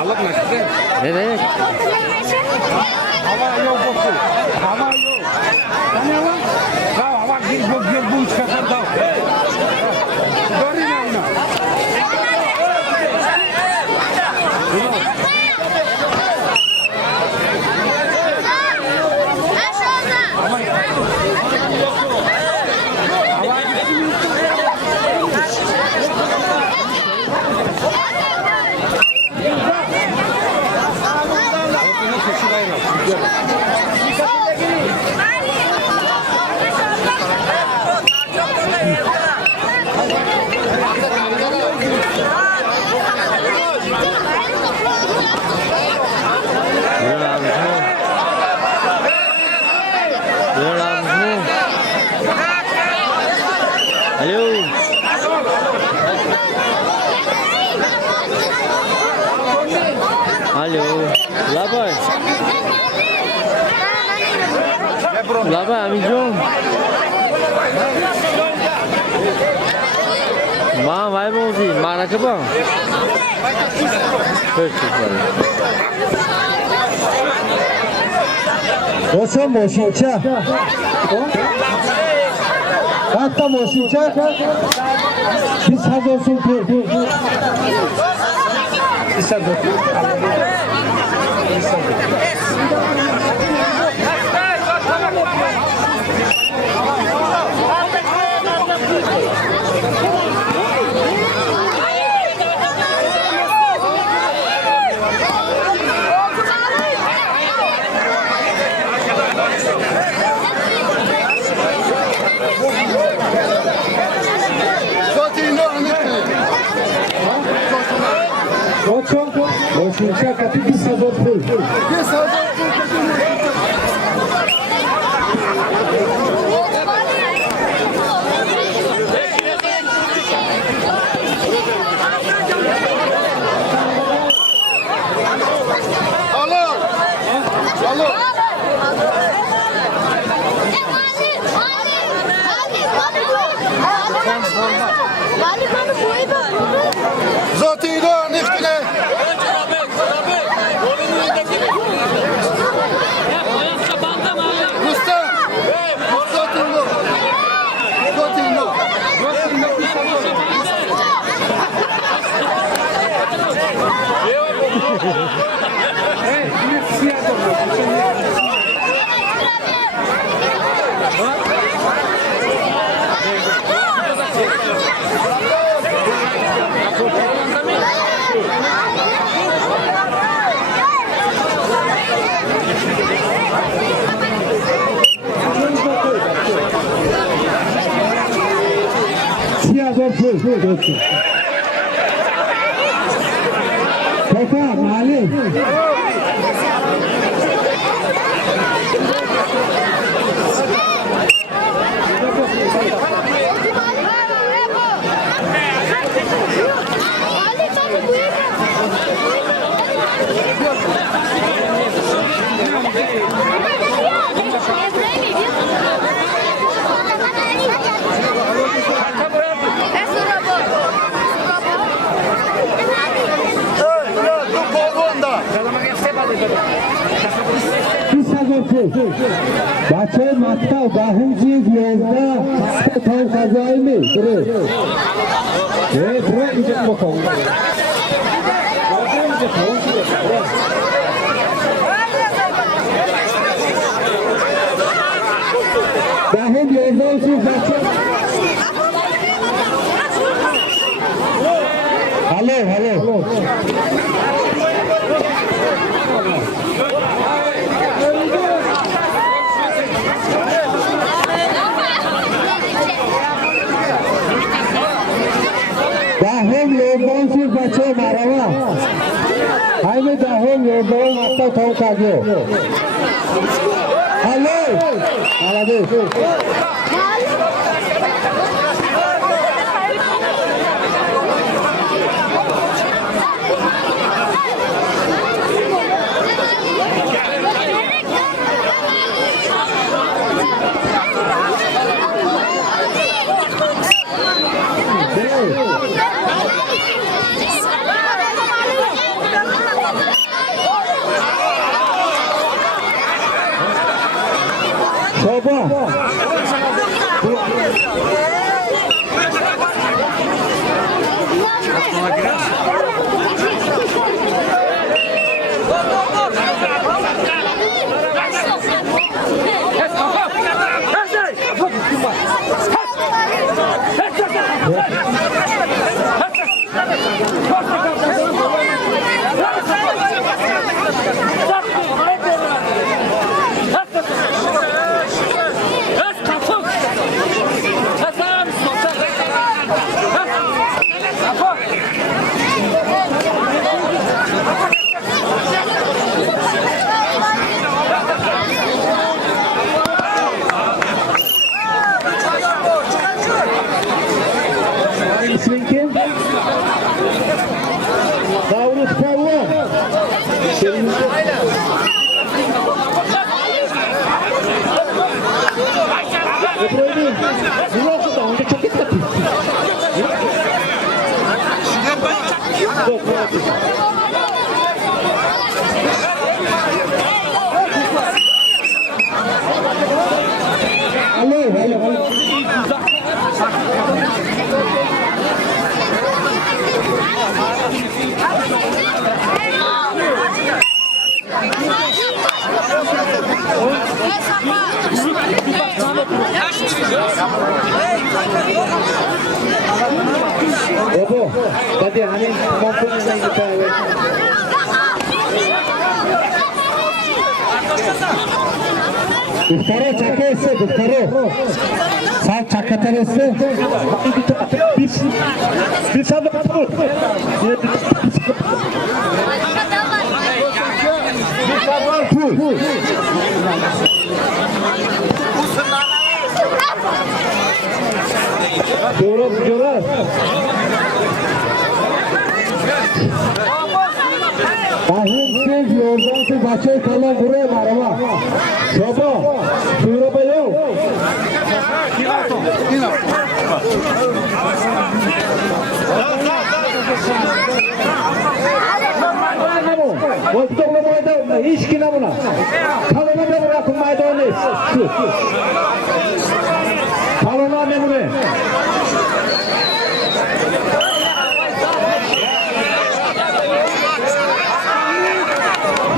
Alıp mı? Evet. Hava yok bu. Hava yok. Hani hava? Ya hava gir bu sefer daha. Görün onu. Alo. Alo. Laban. Laban amijong. Ma mai mo gì mà là cái bông. 어서 모시자. 아까 모시자. 비사도 숨필. 비사도. 모시자 같은 비사도 풀. Zotino, nicht mehr. Peka mali. Bahçe matta bahunci yolda tam kazayı mı? Buraya gidecek bakalım. Bahun yolda olsun bahçe. Alo. Dahom lockdown से बचे मारवा हाई में dahom lockdown आपका थाउ कागो हेलो आलादे Şoba. İsmin kim? Davut Pavlov. Öbürüydü. Bu yoktu da onda çok etmedi. Alo. Obo, tadi hani komponennya kita. Duftaro çaka etse, duftaro. Sağ çaka teresi. Bir sabır kapı. Bir sabır pul. Diyorlar. Bahim siz yoldan siz bahçeye kalan buraya mı araba? Şoba, şu araba yok. Vostoklu maydanoz, hiç kina buna. Kalına da bırakın maydanoz. Kalına ne bu ne?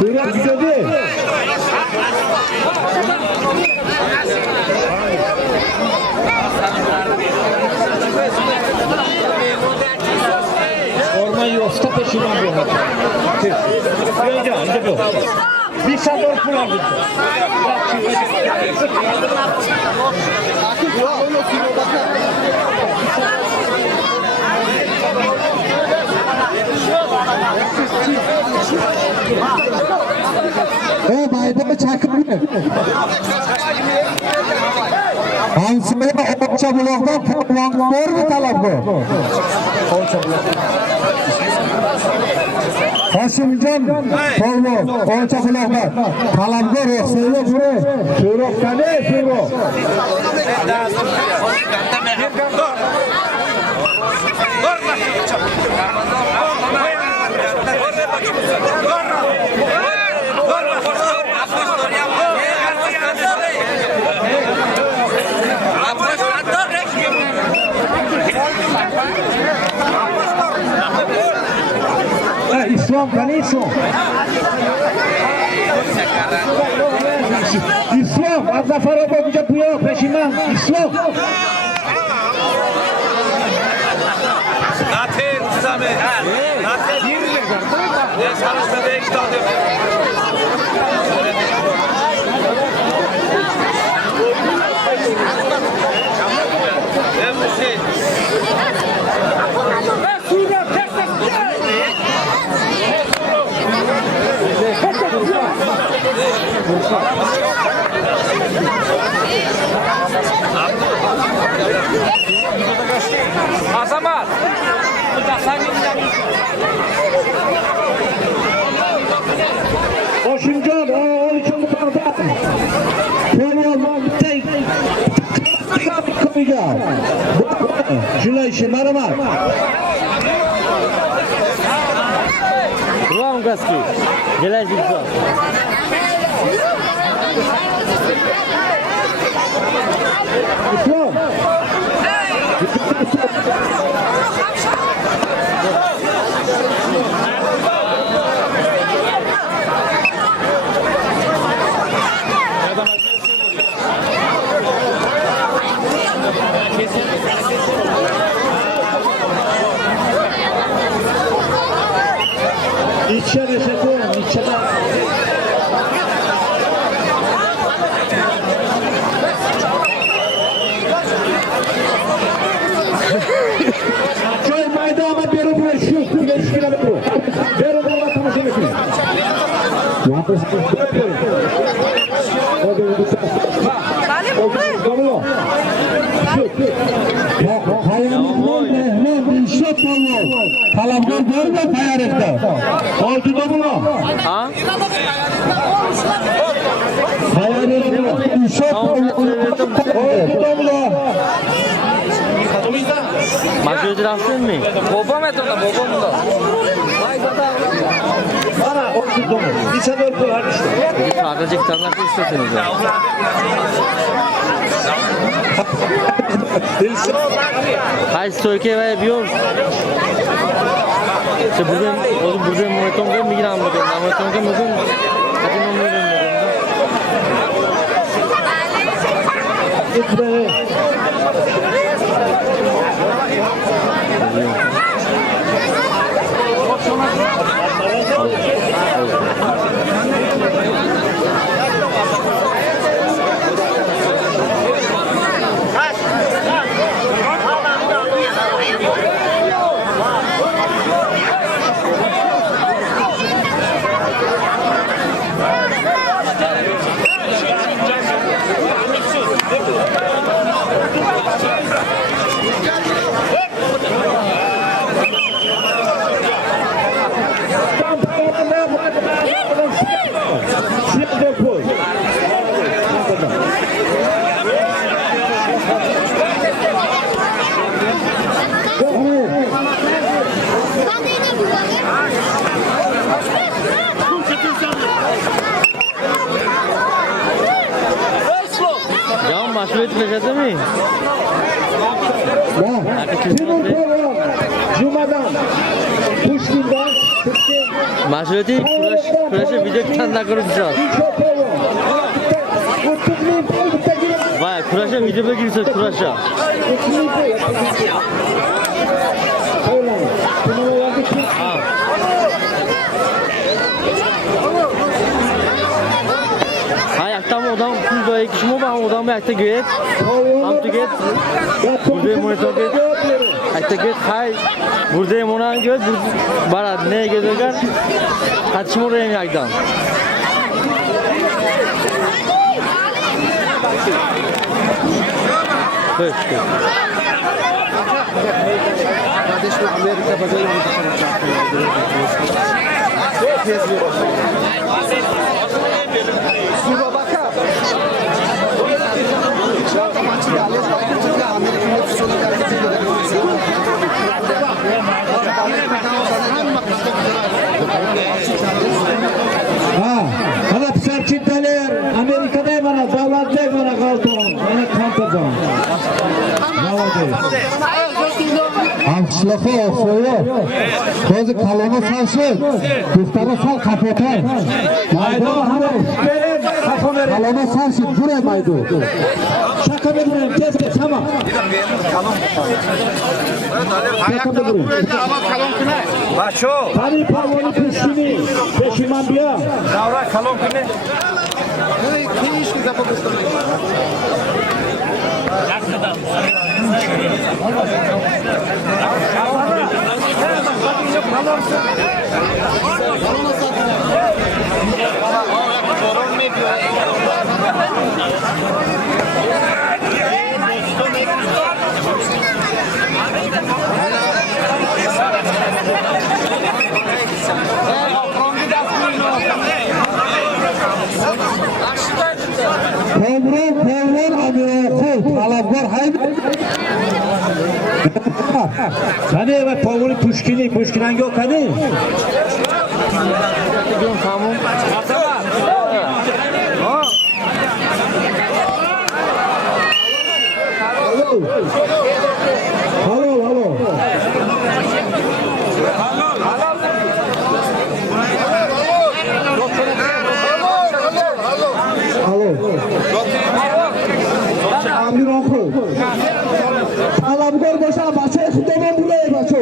Buyurun gidiyordu. Orman yoksa peşinden bu. Bir sabır kullandı. Maydanoz çakırmıyor. Hansımaya Orça Blok'tan doğru mu talep bu? Orça Blok. Haşimcan Pavlov, Orça Blok'tan talep bu. Rexeyle buraya. Şurokta ne? Şurok. İslam kanıysın. İslam, Azzafar'a bakacak bu yok peşinden. İslam. Naten zusammen. Naten. Jetzt habe ich bewegt. Azamat. Oşuncan, o için bu kadar. Konu olmaz bir tek. Koyacağım. Şuna işi marama. Ruam gaski. Gelecek bu. İslam. İçeri çekin, içeri. Köy maydana beri bu şu güneşkileri bu. Beri bu vatandaşı mısın? Yapısı o da Kayanlıklar Mehmet İnşaat Bolu. Kalamlar görme Kayarek'te. Oldu da bunu. Ha? Kayarek'te İnşaat Bolu. Oldu da bunu. Maşöyti rafsın mı? Babam etrafında, babam da. Bana oldu da bunu. Bir sen öldü var işte. Sadece kitablar da istiyorsunuz ya. Hayır, Türkiye ve biliyor. İşte burada Murat'ın da migran mı? Murat'ın da migran. Hadi ne oluyor? Ya maşöyti verecekti mi? Timur Kovan, Cuma'dan, Pushkin'dan, Maşöyti kuraşı bir tane daha kuracağız. Vay kuraşa videoda girse kuraşa. Ayakta mı odam pul böyle kişi mi var odam ayakta göğet. Tam tüket. Burada monitör göğet. Ayakta göğet hay. Burada monitör göğet. Bara ne göğet? Kaç mı oraya mı ayaktan? Evet. Kardeşim Amerika pazarı çok yazıyor. Suba bakar. Bana pısarçıntalar Amerika'da bana, dağlarda bana kaldı. Bana kantacağım. Alkışlaka soğuyor. Kozu kalama salsın. Duhtara sal kapotar. Maydo kalama salsın. Buraya maydo. Şaka bedireyim. Kes kes ama. Şaka bedireyim. Başo. Tari pavonu peşini. Peşiman biya. Davra kalon kine. Pavron amir okul. Talablar haydi. Hadi evet Pavuli Pushkinan yok hadi. Tamam. Halo. Amir oku. Alabgor boşa maçı tutamam buraya maçı.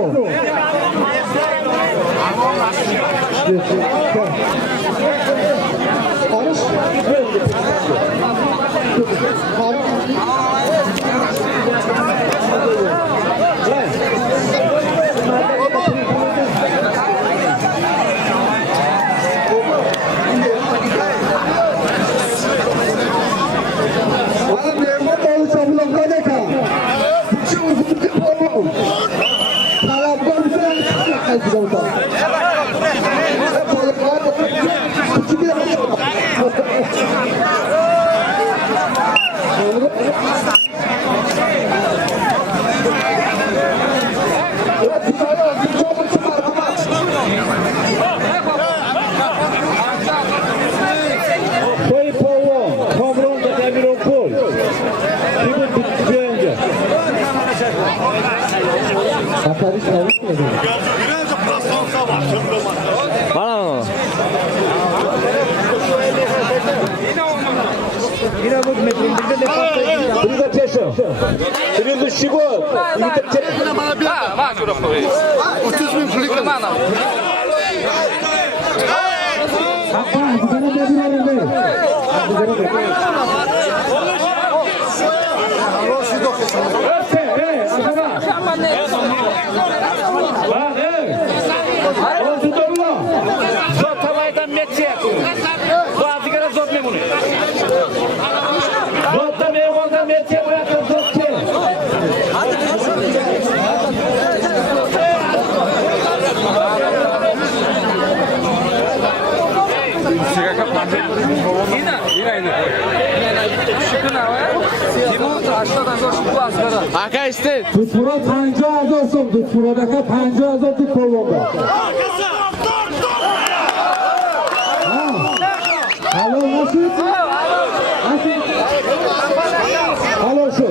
Bana. Aka işte. Tutpura panca azolsun. Tutpuradaki panca azolsun kolunda. Halo nasıl? Halo şu.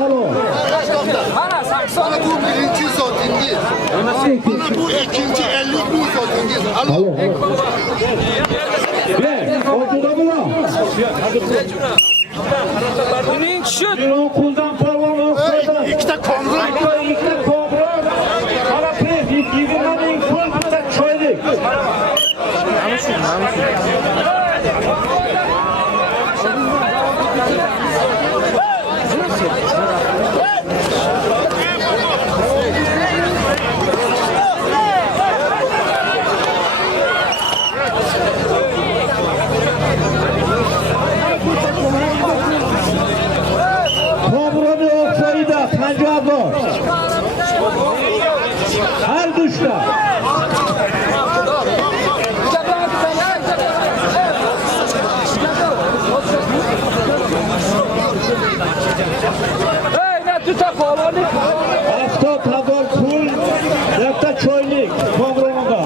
Halo. Bu birinci zotingiz. Bu ikinci 50.000 zotingiz. Halo. Ve ortada mı lan? Buning şu Bir okuldan parvan okuldan. İkide komrun. İkide kobra. Hala pres. 20.000 pul hatta çoylik. Kobranı oksayda Pancabı. Her duşta. Hafta kadar pul yakta çoylik kobranında.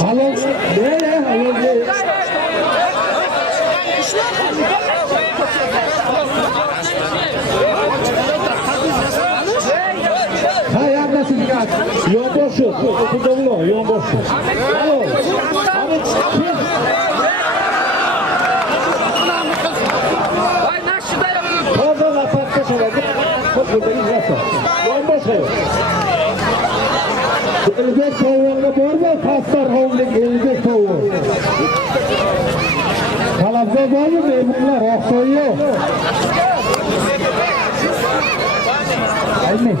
Halo, nereye? Halo, nereye? Hayır, nasıl dikkat? Yol boşu, okulda bunu, yol boşu. Halo, abi, fazla lapatta şöyle, buradayız zaten. Yol boşu. Elbet tavuğunda var mı? Pastar havlik elbet tavuğu. Kalabda var mı? Memurlar, aksoyu yok. Aynen.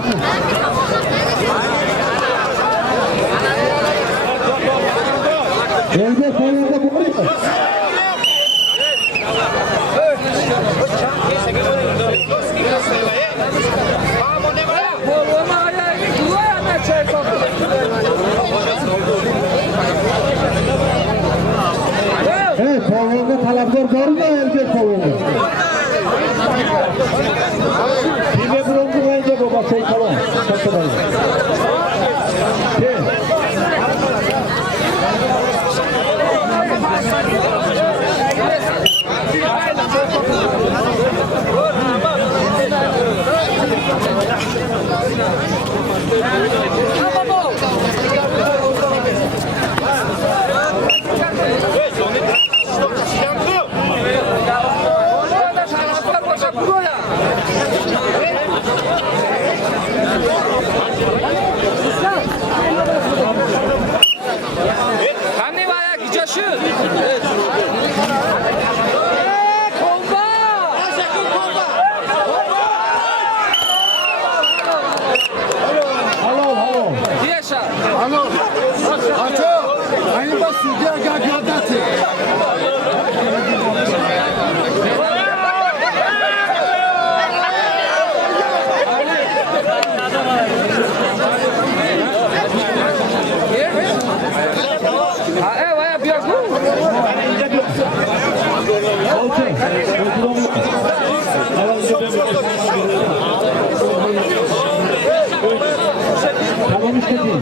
talabgor bormi Elbek polvonni? Kime bronze o'yinga baba Saykalon. Aynı bas diğer gagardati.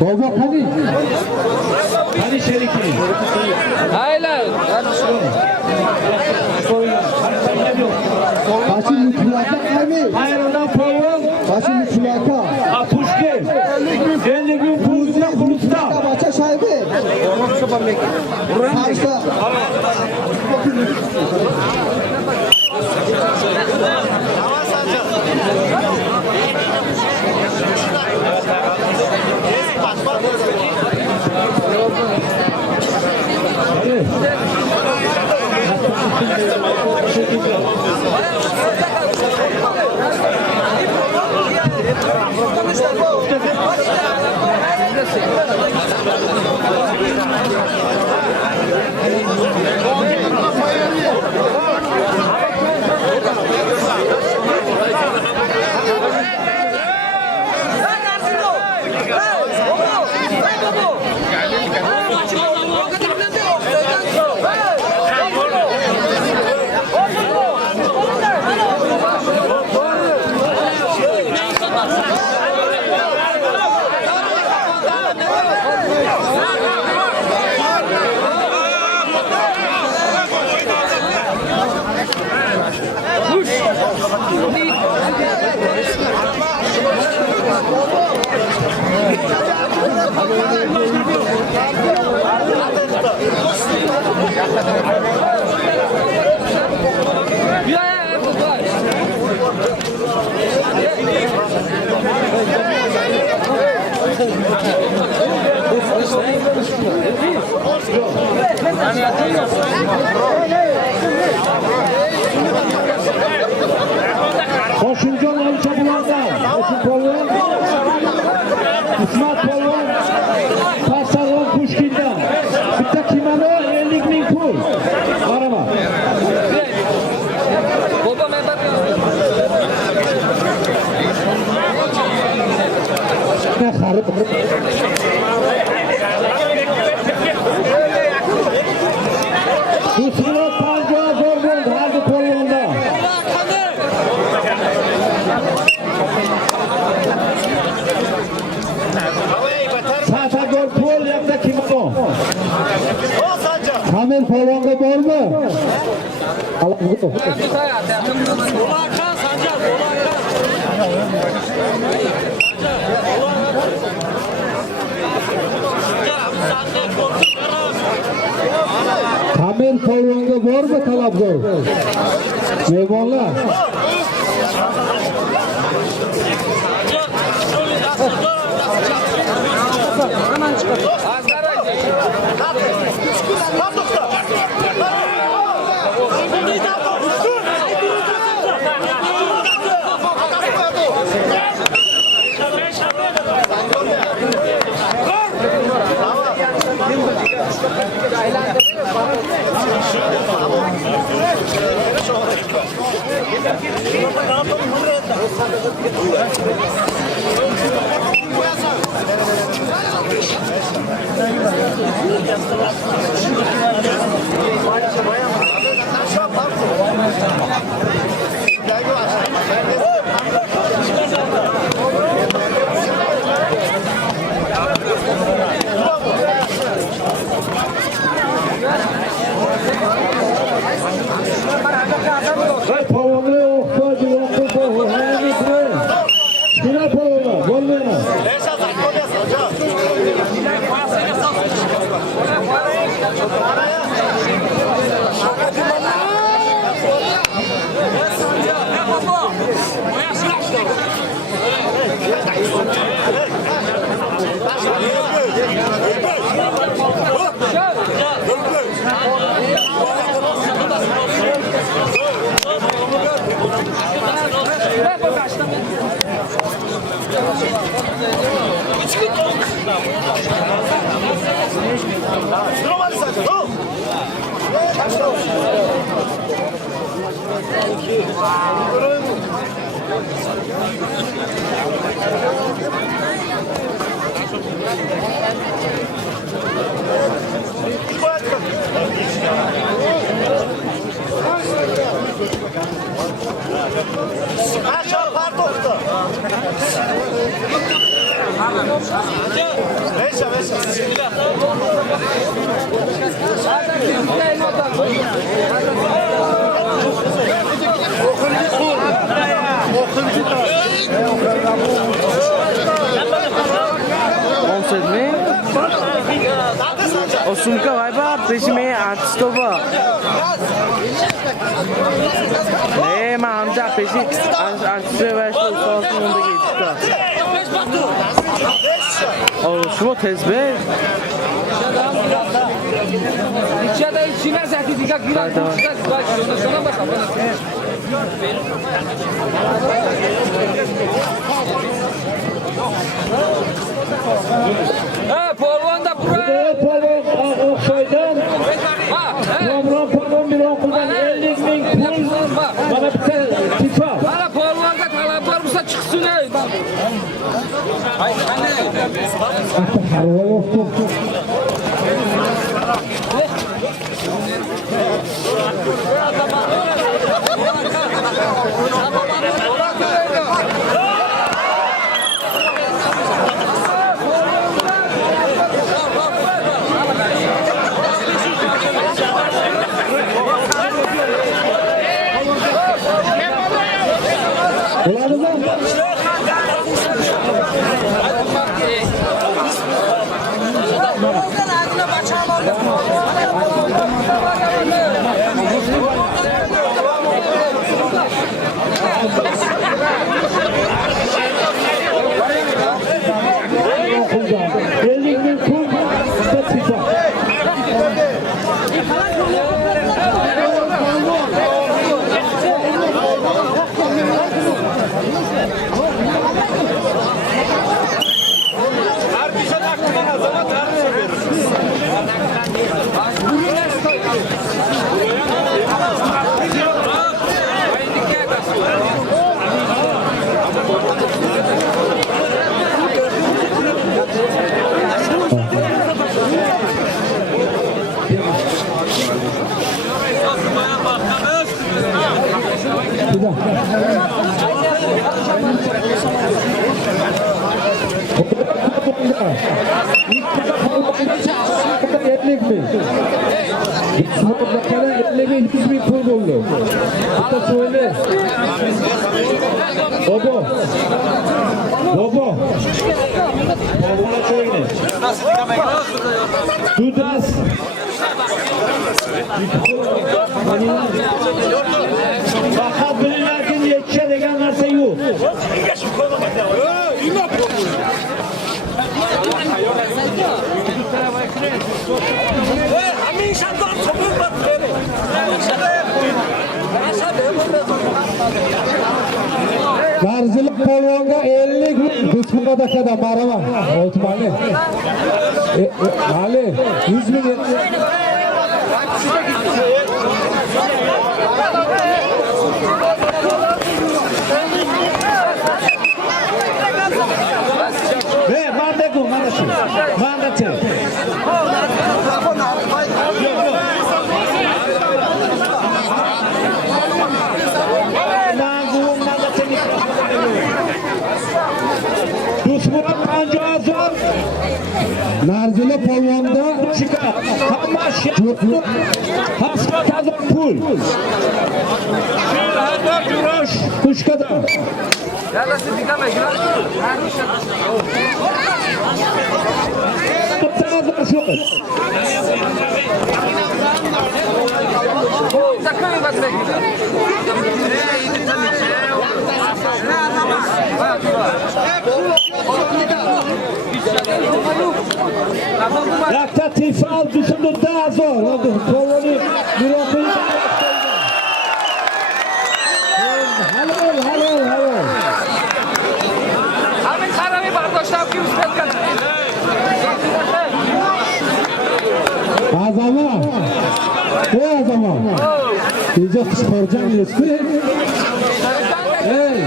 Baba hani? Hani şeriki? Hayır. Kaçı mütlaka abi? Hayır oradan polvon. Kaçı mütlaka? Apuşke. 50 gün puluzda kurutta. Maça sahibi. Kaçta? Koşuncan Ali Çabular'dan Koşun Polvon, İsmat Polvon, Pasarvan Kuşkin'den bitta kimano 50.000 pul arama. Ne harip. Kusura panca zor oldu hadi Polvon'da. Sasa gol pol yaptı kimano. Kamil Polvon'da gol mu? Allah bu. Kamil Polvon'da var mı talap gol? Meyvanlar. Hemen çıkar. O sumka vayba peşime artistoba. Ma amca peşi artistoba ve şu sonunda geçti. O şu tezbe. İçeride içine sertifika giren şuna bakalım. Polvon da buraya. Polvon Oksoy'dan Nomron Polvon bir okuldan 50.000 pul bana bir tane tifa. Bana polvonga talep varsa çıksın ey. Fakat bilinlerken yetişe degen varsa yok. Garzılık polvonga 50 kısmına da kadar marama. Otmani. Ali 100 bin. Ve mandaku mandaku. Mandaku. Narzili polvonda çıkar. Kamaş yaptı. Hasta kazan pul. Şehirde duruş. Kuşkada. Neresi dikamayın lan? Kutsağa şu. Takmayın bak bekle. Yakta tifal düşündü daha zor. Polvoni bir okuyun. Hamid Karavi bardoshtavki uspet kana. اینجا خارجان نیستی؟ ای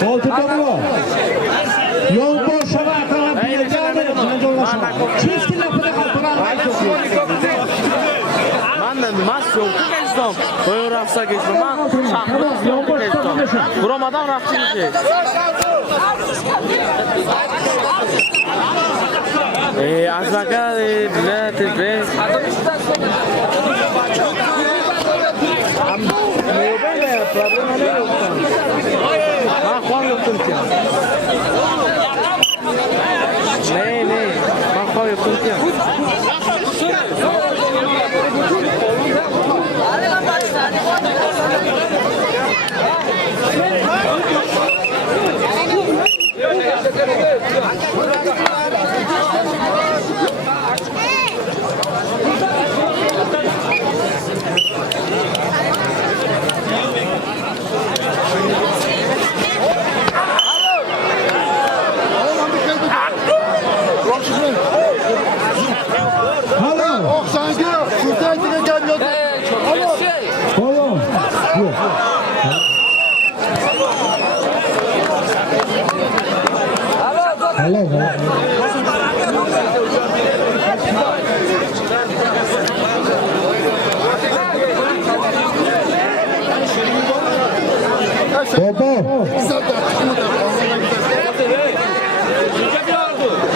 Koltukta mı var? Yol boş hava akalan bir çizgi lafını kaldıran Mas yolku geçtim. Böyle rafsa geçtim. Şahmız yolku geçtim. Buramadan rafçı geçtim. Az baka bile tezbe. Ben kuan yoktum ki. Ne? Ben kuan yoktum ki.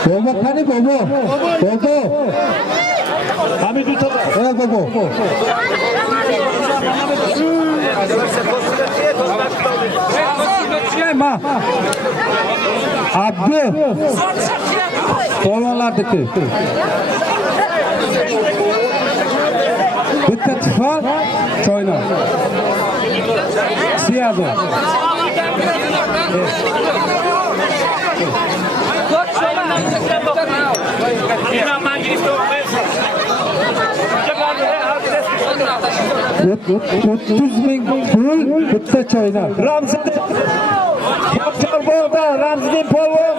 Baba hani baba? Baba. Kami tutup. Evet baba. Ma. Abdü. Polonlardaki. Bitta tifar choyna. Siyado. $30,000 pul bitta choyna. Ramziddin. Yapchar bo'ldi. Ramziddin polvon.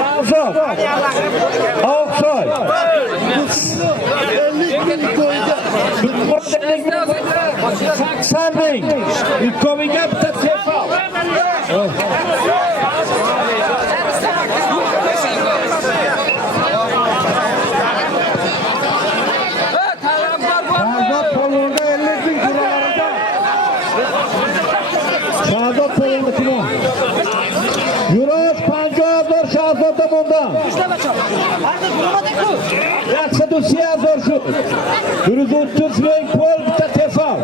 Ramzo. Oqsoy. 80,000. İlkoviga bitta tefa. Yunus 50,000 Şahzade bundan. 130,000 şu. 130,000 pol bitta tefal.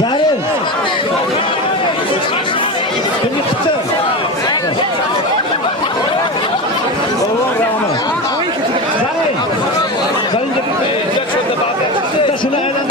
Zarin. Beni tuttu. Zarin. Zarin de şuna eğlen.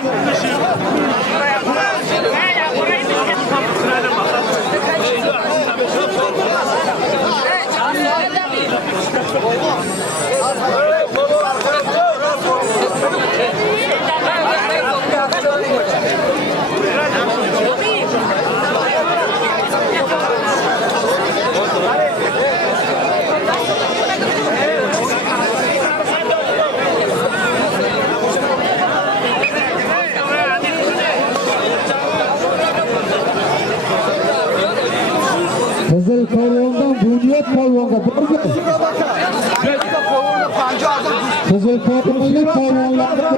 Toplumun kanunlarında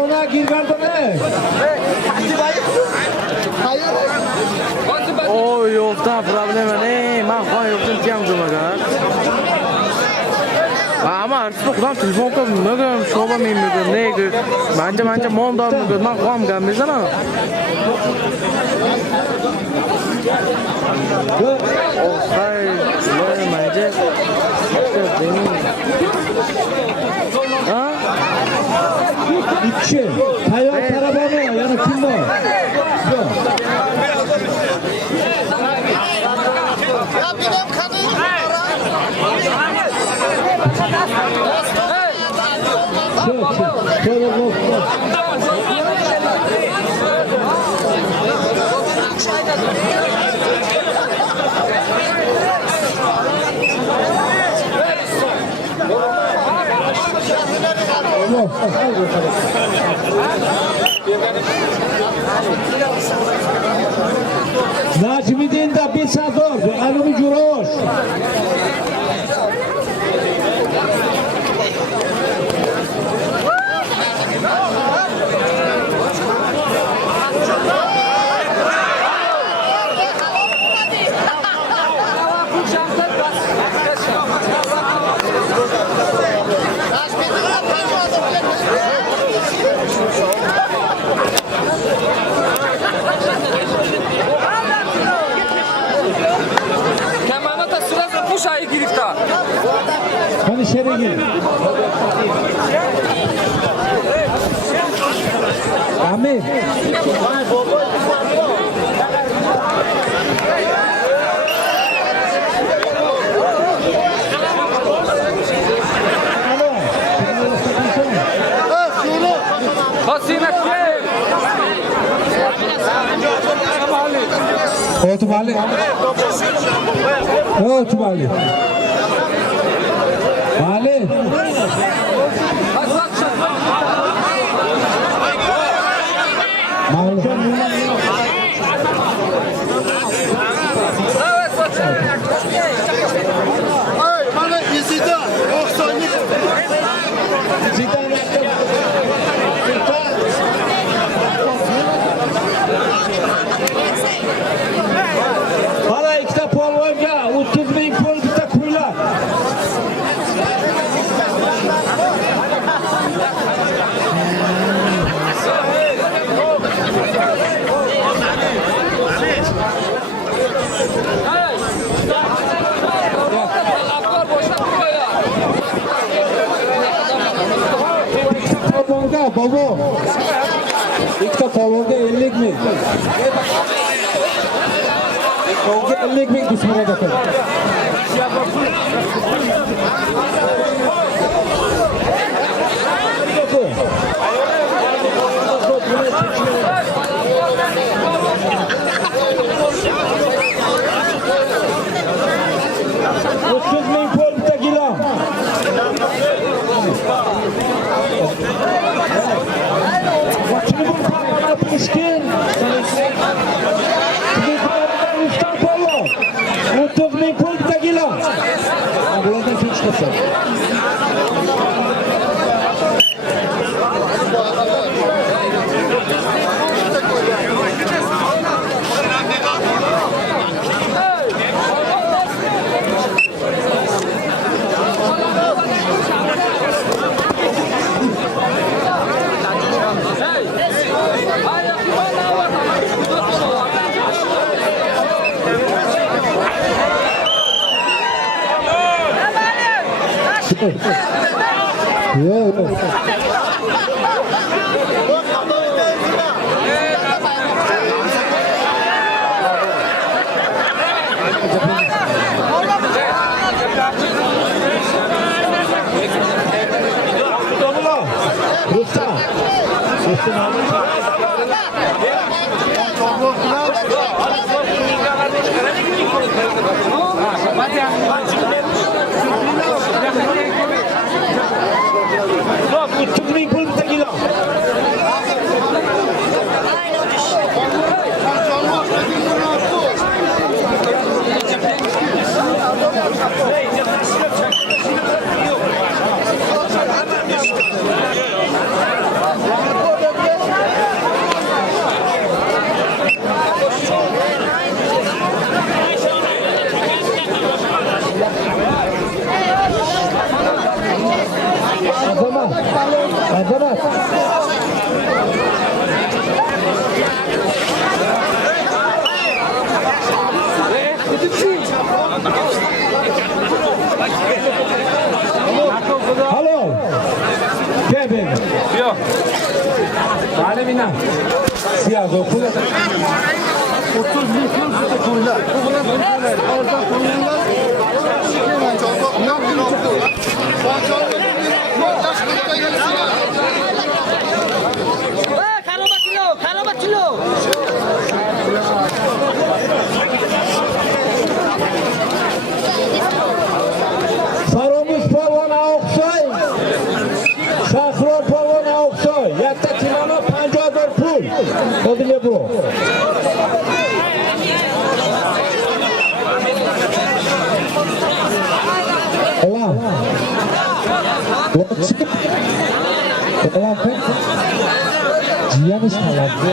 ona girganda ne? O yokta problem ne? Ben kan yoktan tiyam durmadan. Ama artık okudan telefon koydum. Ne kadar şoba mıyım ne kadar? Bence mondan mı kadar? Ben kan gelmez ama. Hayır, bence. Ha? Bir kişi. Hayvan araba mı? Yani kim var? Yok. Ya benim kadın. Şöyle bak. Najmiddin da bir sador, alumi jurosh. Kemanata sırası bu şahı girifta. Hani şere gir. Amin. Hasine gel. Otumali. Otumali. Mali. Mali. Ay bana izida. 92. Bana ikkita polvonga 30 ming pul bitta kuylar. Polvonga bobo. Ikkita polvonga 50 ming. Polvonga 50 ming düşmana bakın. Pushkin. Azamat. Azamat. Alo. Gel benim. Yok. Alemina. Siyah dokuz. 30 milyon kuyla. Orada kuyular. Kalo batilo. Sarımız Pavon Avuksoy. Şahro Pavon Avuksoy. Yatta kimano 50,000 pul. Oldu ne bu? Allah. Allah pek. Ciyanı saladı.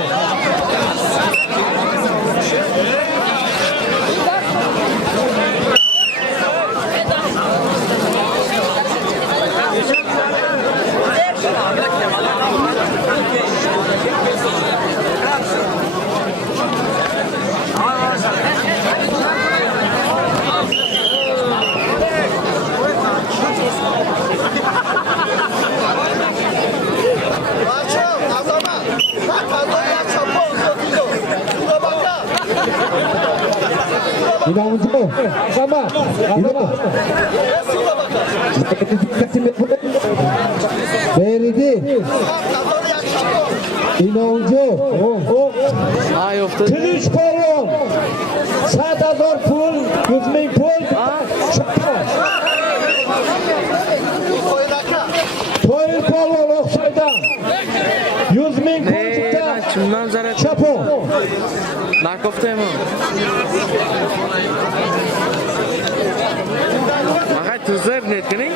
İnanıcı mı? Ama. Ama. Verdi. İnanıcı. Ay yoktu. Kılıç polon. Sadador pul. 100,000 pul. Toyul polon Oksay'dan. 100,000 pul çıktı. Kimden zarar? Çapo. Narkoftayım o. Maka tuzlar netkini?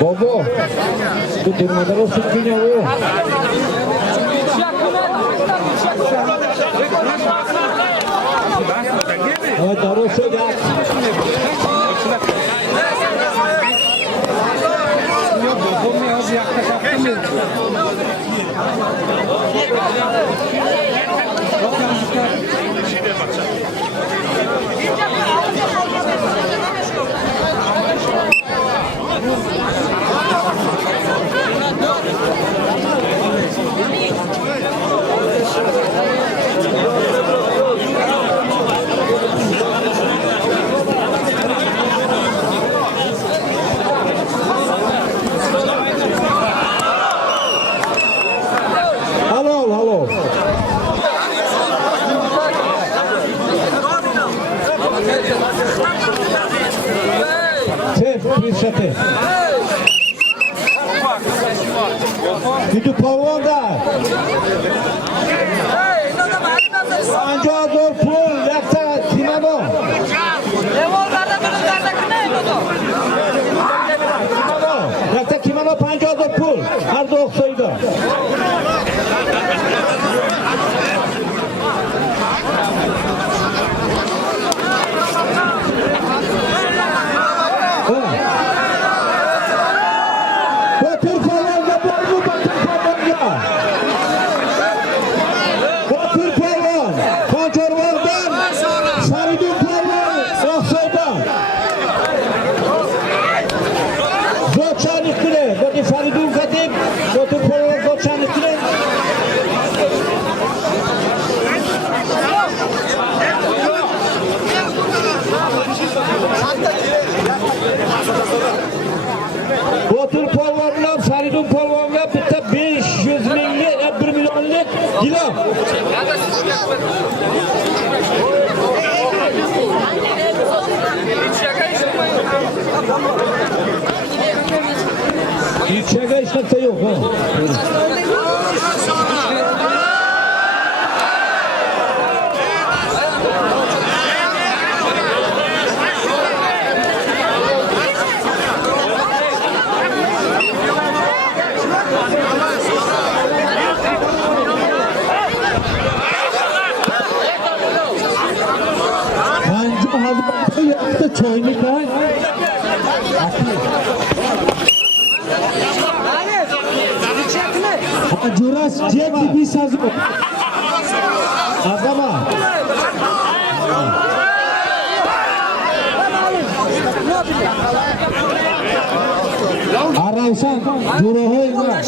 Bobo. Bu durmadan o sıkkın o. Evet, doğru söylüyor. Yok, babamı az yaklaşacaktım. Alo. Sen Prisate. Itu pawonda. Anja dor pul yakta timano. Yakta kimano 50,000 pul. Har do Oksay'da. Batur Pavon'da var mı Batur Pavon'da? Batur Pavon, Konçorvan'dan, Sarıdun Pavon, Oksay'dan. Zotçanlıklı, bakın Sarıdun Katip, Batur Pavon Zotçanlıklı. Batur Pavon'la Sarıdun Pavon'la bitti 500,000'lik, 1 milyonluk kilo. İlçeye işletme yok. Hatta çayını kay. Juras Jack bisa zo. Agama. Aravsan Jurohoy na.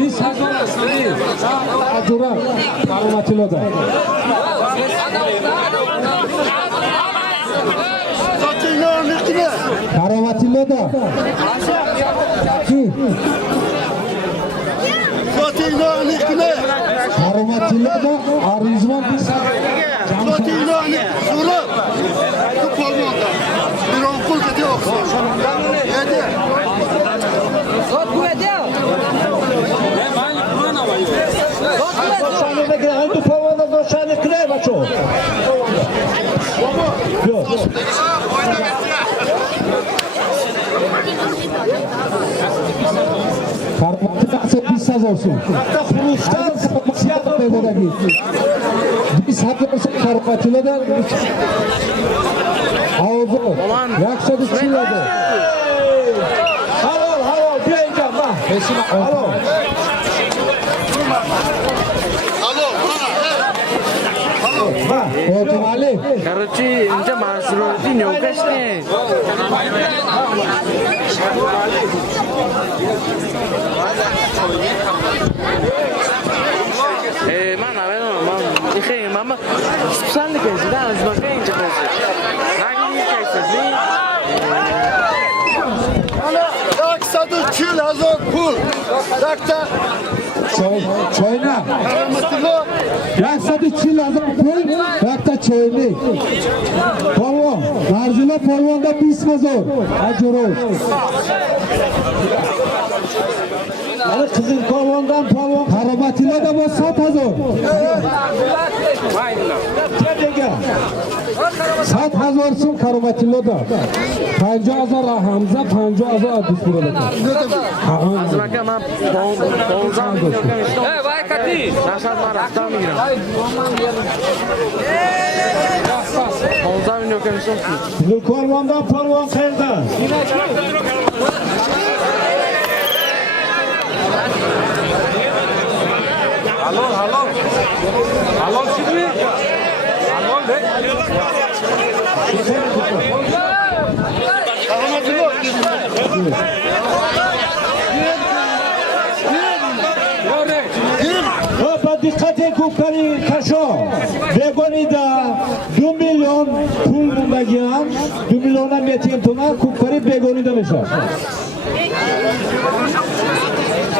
Bis hazar asli. Jura Karomatiloda. Karomatiloda. Karomatiloda Arizman bis. Karomatiloda bis olsun. Biz hatırlarsak Karomatiloda Ağzı yaksa düşürüyordu. Halo, bir ayıcam ha. Halo. Otomali. Короче, инде маршрути не укашне. Mama, specjalnie kiedyś, da, zbawienie kiedyś. Nagle kiedyś, Tak sadı çil hazır pul. Tak da Çayna. Karomatiloda. Yaksa düşürüyordu. Yakta çayını. Polvon. Narjula polvonda bis hazır. Acuru. Hani kızıl polvondan polvon. Karomatiloda bu sat hazır. Sat hazırsın Karomatiloda. 50,000 Hamza, 50,000 düşürüyordu. Az bakka men 15 milyon komisyon. Vay kati. Nasıl var hafta mı giren? 15 milyon komisyon. Kızıl polvondan polvon kayırda. Halol şimdi. Halol de. Hoppa dikkat et kupları kaşo. Begonida 2 milyon pul bundagiyan 2 milyona metin tuna kupları Begonida mesela.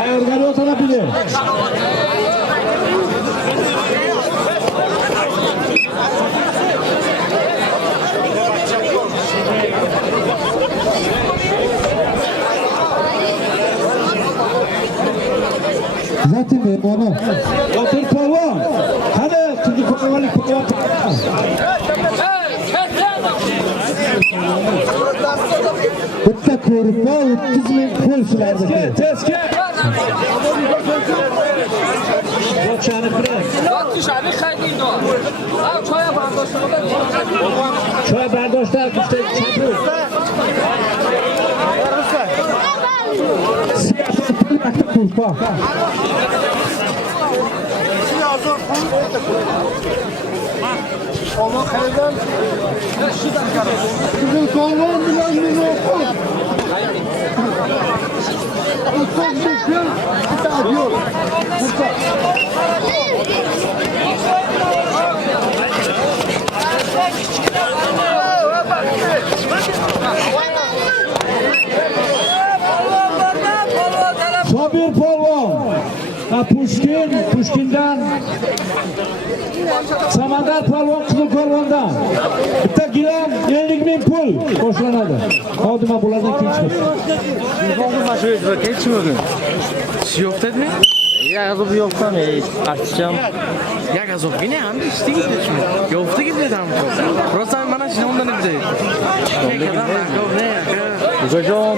Ayırgalı otanabilir. Zaten onu. Otur polvon. Hadi kızı polvonu polvon. Bitta ko'rpa 30 ming pul shulardi. Tezke. Bochani bilan. Choy bardoshlar bitta chapur. Ko'rpa. Ama kaydan kızıl polvon bilen bir okul. Bu çok düşün. Bir tane diyor. Burada. Sobir polvon. Pushkindan Samandar polvon Qizil polvondan bitta gilam 50 ming pul qo'shlanadi. Xodima bulardan kechdi. Telefonu mashoyet va kechmagin. Yo'q dedimi? Ya gazov yo'qdan artisham. Ya gazovgina ham ishtingizmi? Yo'qdi dedim. Просто mana shuni undan edi. Jojon.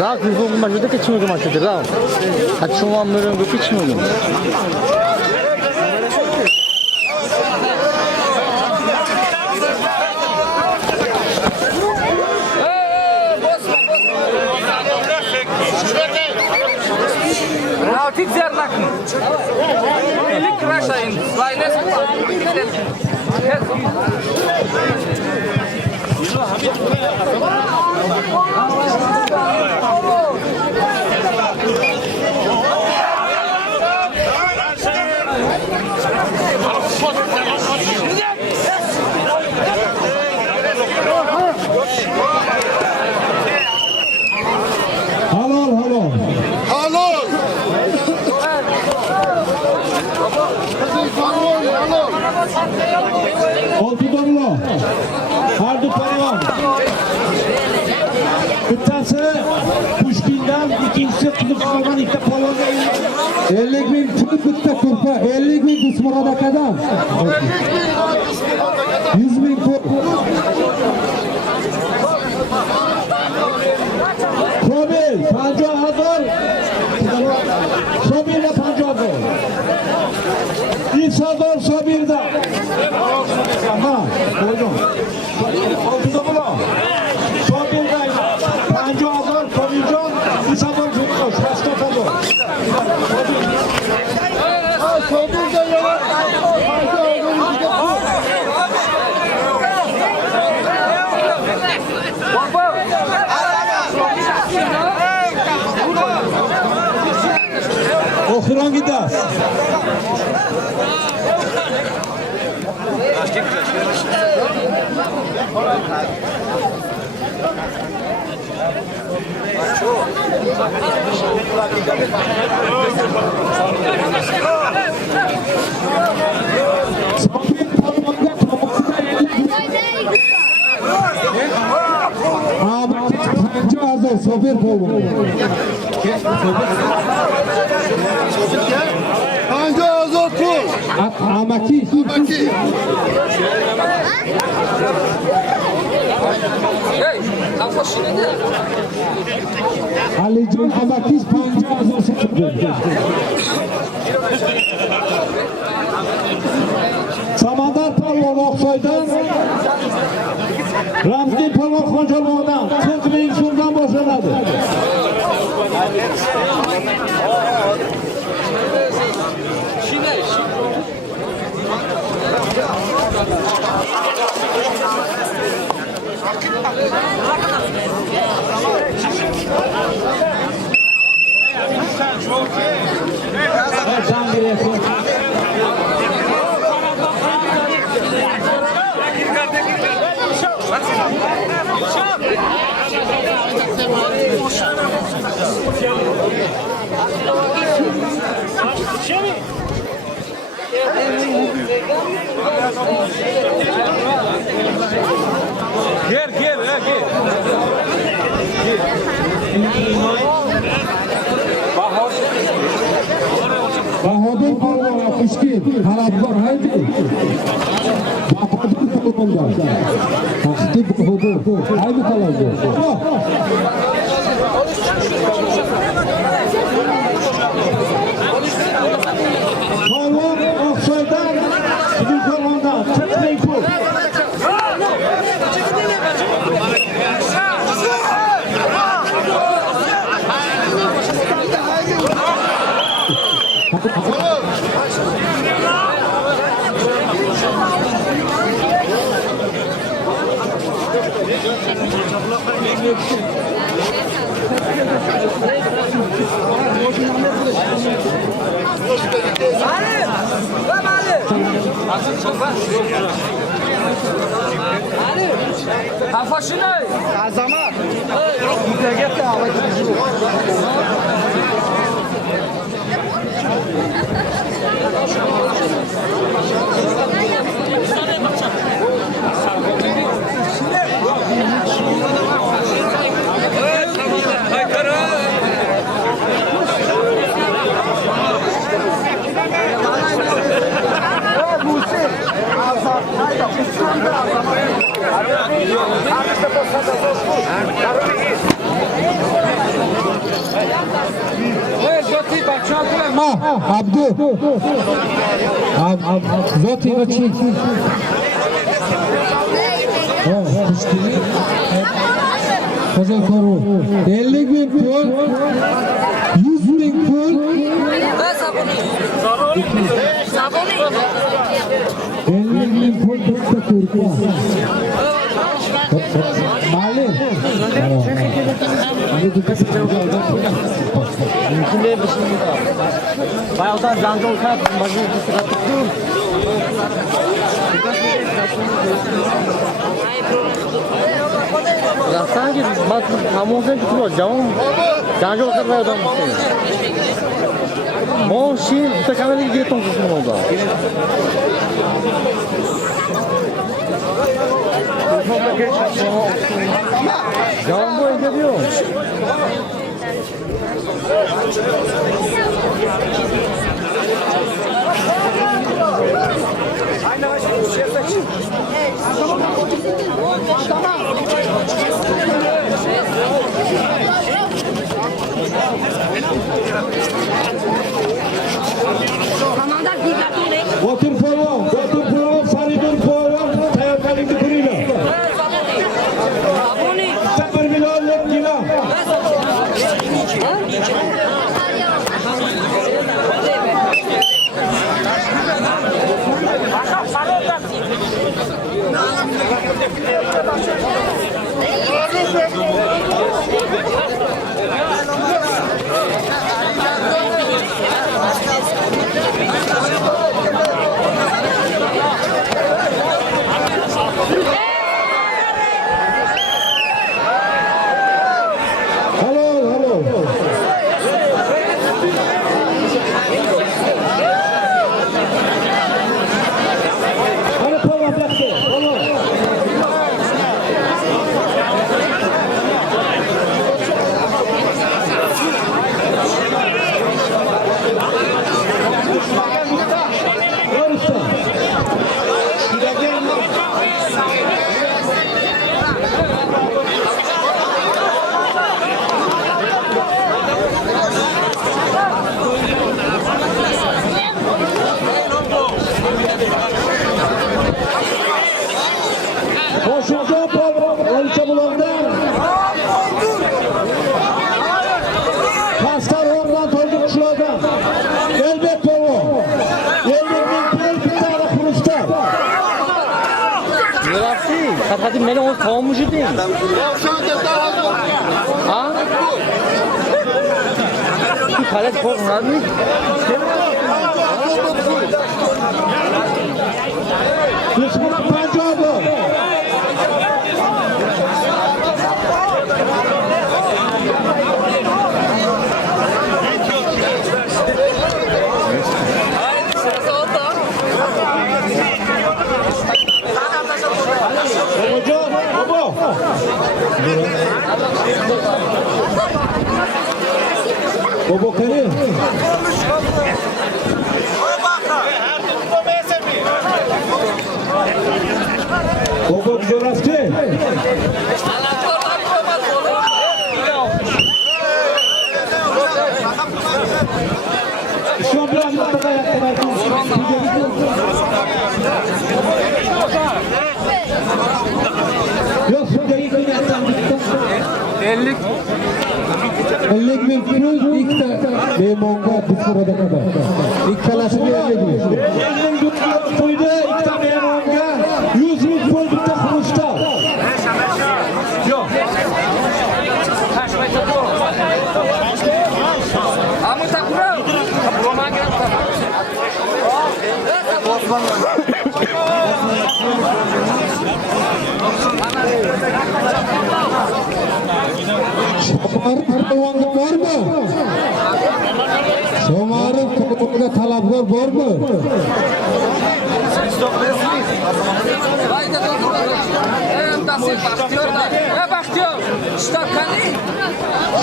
Rahat telefonu mashoyet kechmagin mashoyet rahat. Achshoma meren kechmagin. Halol, halol. Halol. Halol. Oltu domlo. Hardu Parivan. Bittasi Pushkindan, ikincisi Qiliqxondan ikkita polvonga 50 bin pul bitta kurpa, 50 bin Dusmurod akadan. 100 bin pul. Sobil 50,000. Sobilda 50,000. İsador Sobilda. Ama koydum. Oltu domlo. Sobilda 50,000 Sobiljon, İsador Futboş, Rastafado. Sobir'de yalan. Oxiron gidas. Hancı hazır, Sobir polvon. Hangi azot pul? Amaki. Peki. Alican Amaki 50,000 satıldı. Samandar polvon Oqsoydan, Ramzin polvon Xonjolboqdan 40 ming so'mdan boshlanadi. Gel gel gel. Bahodir polvon Pushkin, talabgor haydi. Bahodir polvondan. Taxti Bahodir. Haydi talabgor. Polvon Oqsoydan, Qiliqxondan 40 ming pul. Abdu. Zoti maçı. Pushkin'i Kazan koru. 50 bin pul. 100 bin pul, Sabuni. 50 bin pul bitta kurpa. Mali. Şimdi bayağıdan zanca olsa bazı Rastan ki bak hamurdan tutuyor camım zanca olsa bayağıdan Mon şey bu kamerayı geri tonsusun oldu. Camım bu ediyor. Otur falan, Faridun falan, tayarlarını kuruyla. Sabır bile alıp gila. Koşulca Ölçebulan'dan Kastar Orman Toydukçular'dan Elbet Bolu 50 bin bir tane kuruşta. Neresi? Hadi beni o kavmucu değil. Ha? Bir kale korkmaz mı? Kısmına Pancabı. Hocam, baba. Baba Kerim. Baba Güzelastı. Şu an biraz mutlaka yakınlar. Yok, sütleri gün yaptan. 50 bin pul, ilk de Beymonga bu sırada kadar. İlk kalası bir yere gidiyor. Elin güzel suydu, iki tane yanımda 100 bin pul bitti kuruşta. Yok. Şomarı kavanga var mı? Şomarı kavanga talaplar var mı?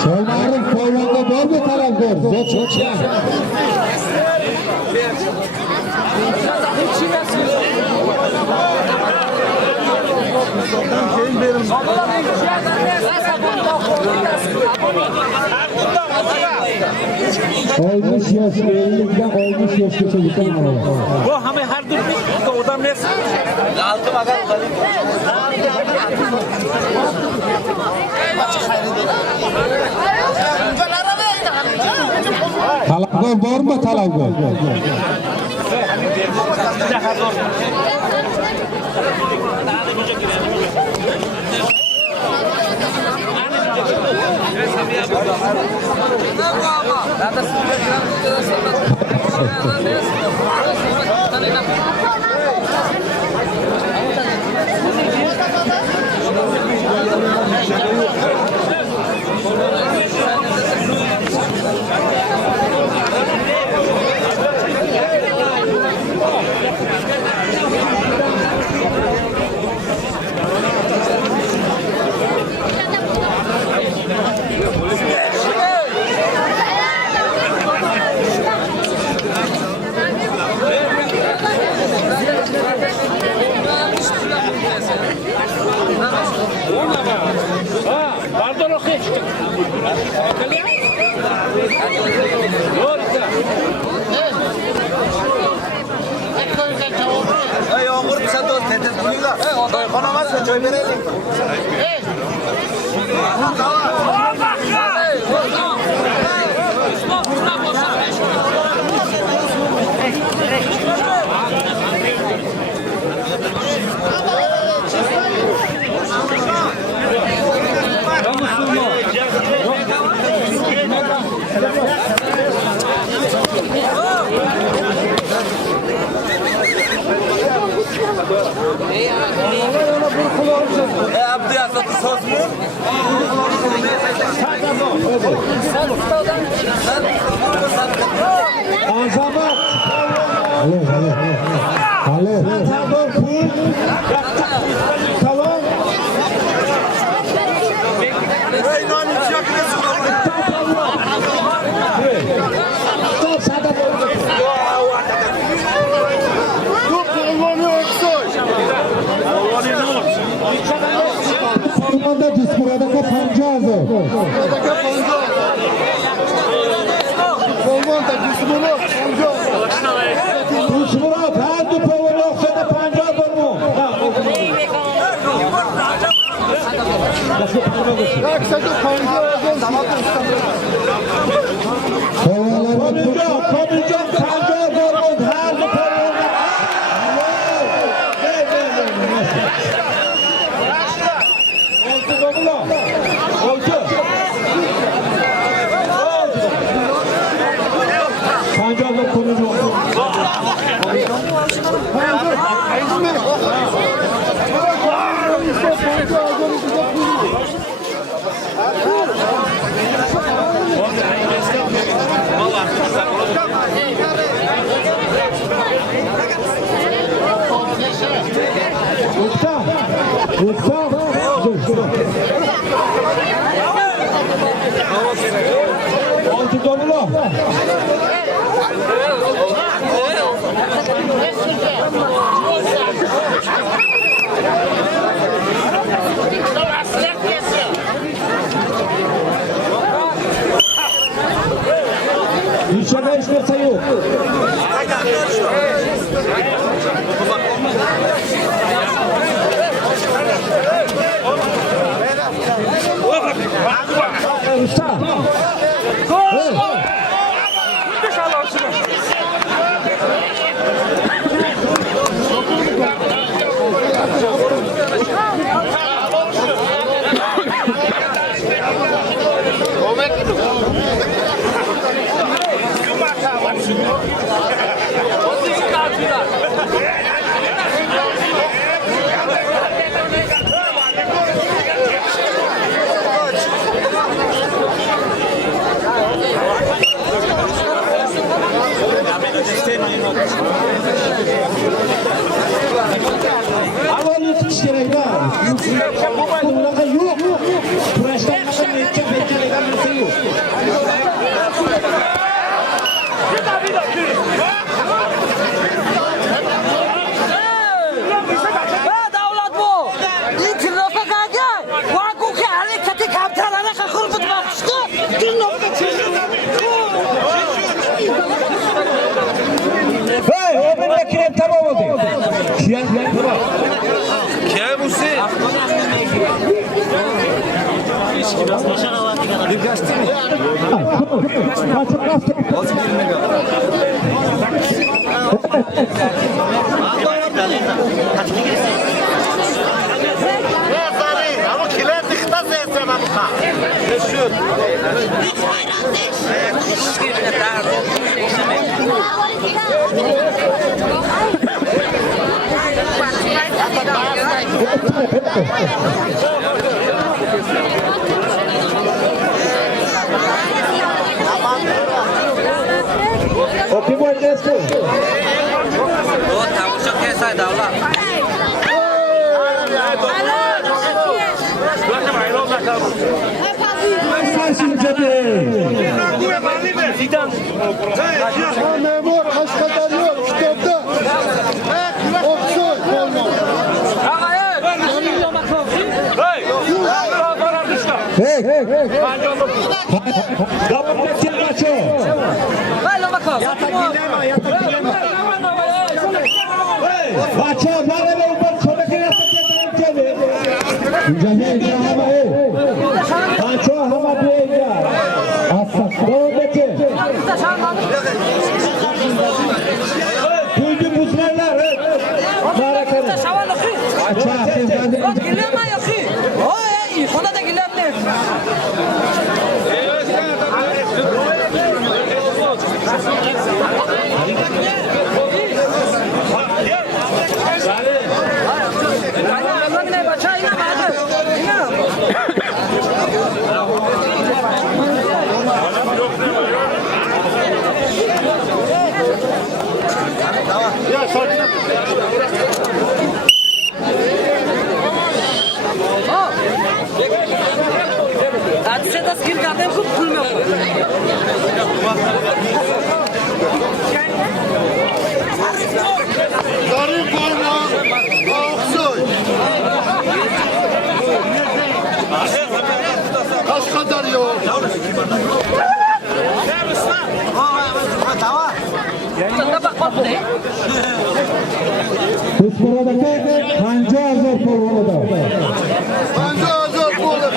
Şomarı kavanga var mı talaplar? Zoçya. Olmuş yaş, 50'den olmuş yaşta çocuklar var. Bu hame her dur odam ne? Aldım aga. Ben arabaya gidelim. talab bormi? Talab bor. Pardon okey. Yağmur bir sen de tehdit duyuyla. Odayı konamazsın, çöy verelim. Abdü Asat'ı söz mü? Azamat. Hale. Tabii pul. Talon. Ey nani çak ne sorun? Stop sada. Dur kolonu öksüz. Formanda dispuradaki 50,000. Kolon da düşmanı. Düşmurat her dupavını oksada 50,000 mu? Bak sen de kanka olsun. Komisyon 50,000 her dupavını. İçeride hiç kimse yok. Usta. Avval yutish kerak da. Bunaqa yo'q. Kurashdan qanaqa netga bekalagan narsa yo'q. davlat bu. İtiraf'a geldi. Vakuki hareketi kaptanlara kakır tutmamıştı. Dün nokta Hey, o benimle kirem tamam oldu. Kirem tamam. Kim Hüseyin? Ama kiler tıkta zeyse mamka. Okay, boy, let's go. Sarsın cebi. Memur Kaşkadaryo kitapta. Oksoy olma. Hey. Kapı maço. Maço, nerede ऊपर छोटे के रास्ते चले. जने हवा है. Maço hava beja. Asa pro beche. Duydu buzlarlar. Mara kare. Acha Zarif olma. Oksoy. Kaşkadaryo. Usporadaki 50,000 polvonada. Bence azar bu olur.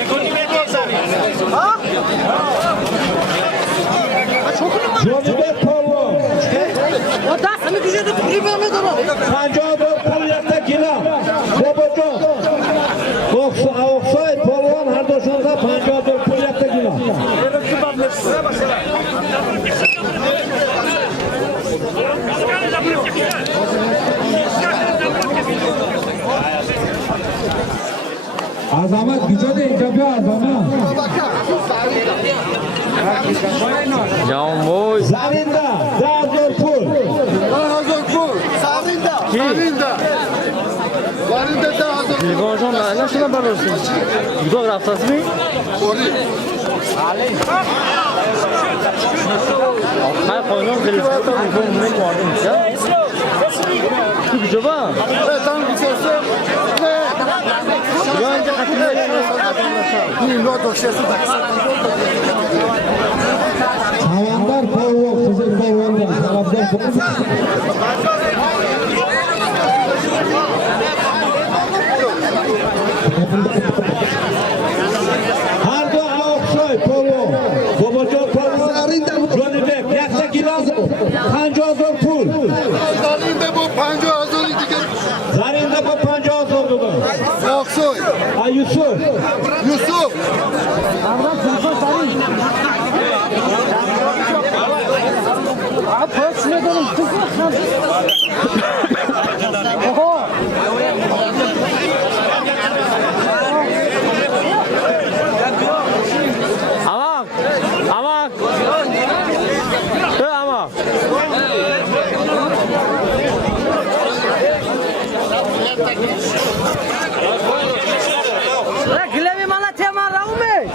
Jodibek polvon. 50,000 polyakta gilam. Bobojon. Oksoy polvon har doshonda 50,000 polyakta gilam. Azamat güzel icabi azamat. Yağmur. Zarinda, Dazor pul. Hazır bu. Sarinda. Sarinda. Sarinda da hazır. Televizyonda ne şuna bakıyorsun? Gidiyor raftası mı? Ori. Hayır koyuyorum televizyonda bunu vardım ya. Tu güzel var. Evet, tam bir sesi. Ne? Önce hatırlayın. Not o şeysi de. Havandar polvon, sizin polvondan. Havandar polvon. Hardo Oksoy polvon. Bobojon polvon. Jodibek, yakta gilam. 50,000 pul. Zarinda bu panco hazır idi. Zarinda bu 50,000 budur. Oksoy. Yusuf. Yusuf. Amak. Amak. Amak. Glevi mana tema raume.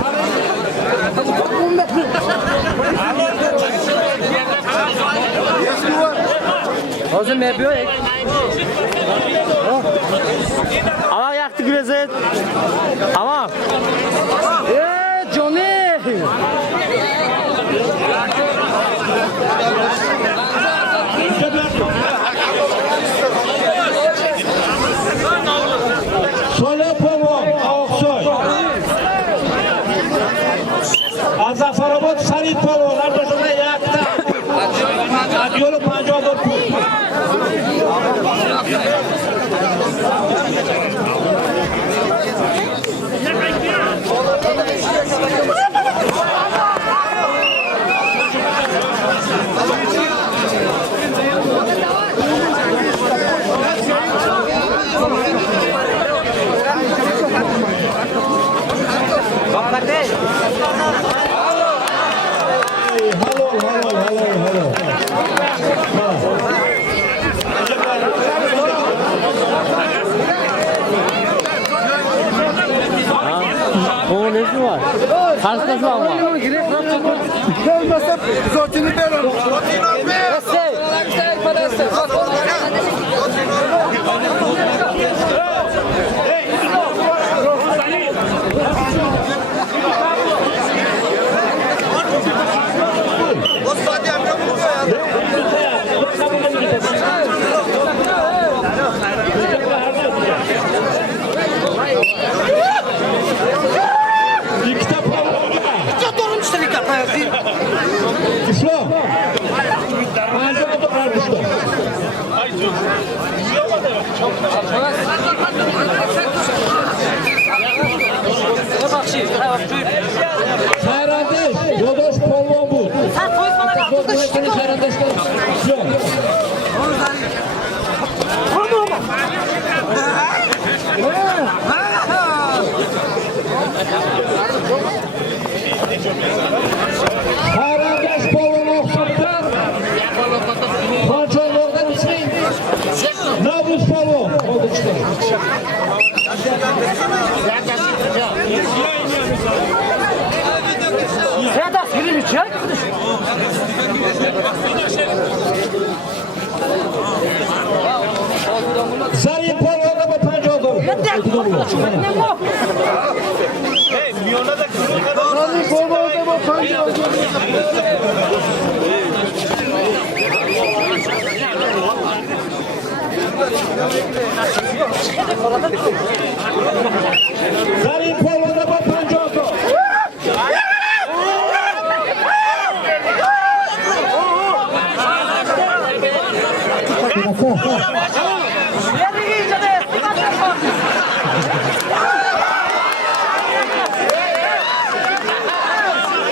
Hozir ne yapıyor? Amak yaktı güvezet. Amak. Johnny. Solo polvon, Oksoy. Hamid Palon, Ardoşo'da yakta. Yolu Pancoğlu. O nesi var? Karşıda şu an var. İslam. Pancoğlu Ardoşo'da. Hayrandeş, Yodoş Polvon bu. Bu kuvvetini hayrandeşler. Yok. Hayrandeş Polvon Oksat'tan Pancoğlu'ndan ismi Navruz Polvon. Oldu işte. Sen de film için. Zayin Polvon'da bu Pancoğlu. Zayin Polvon'da bu Pancoğlu.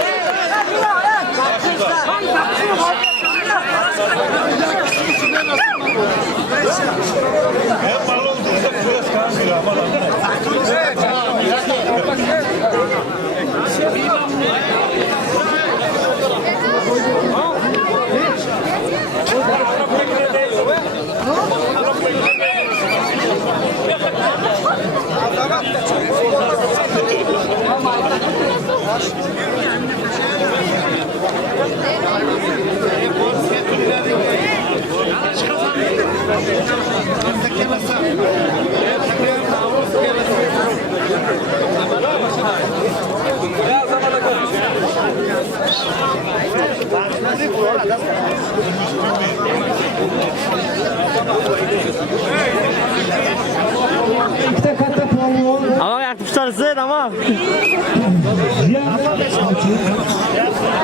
İşte katta Polvon. Ama yakmışlarsın ama.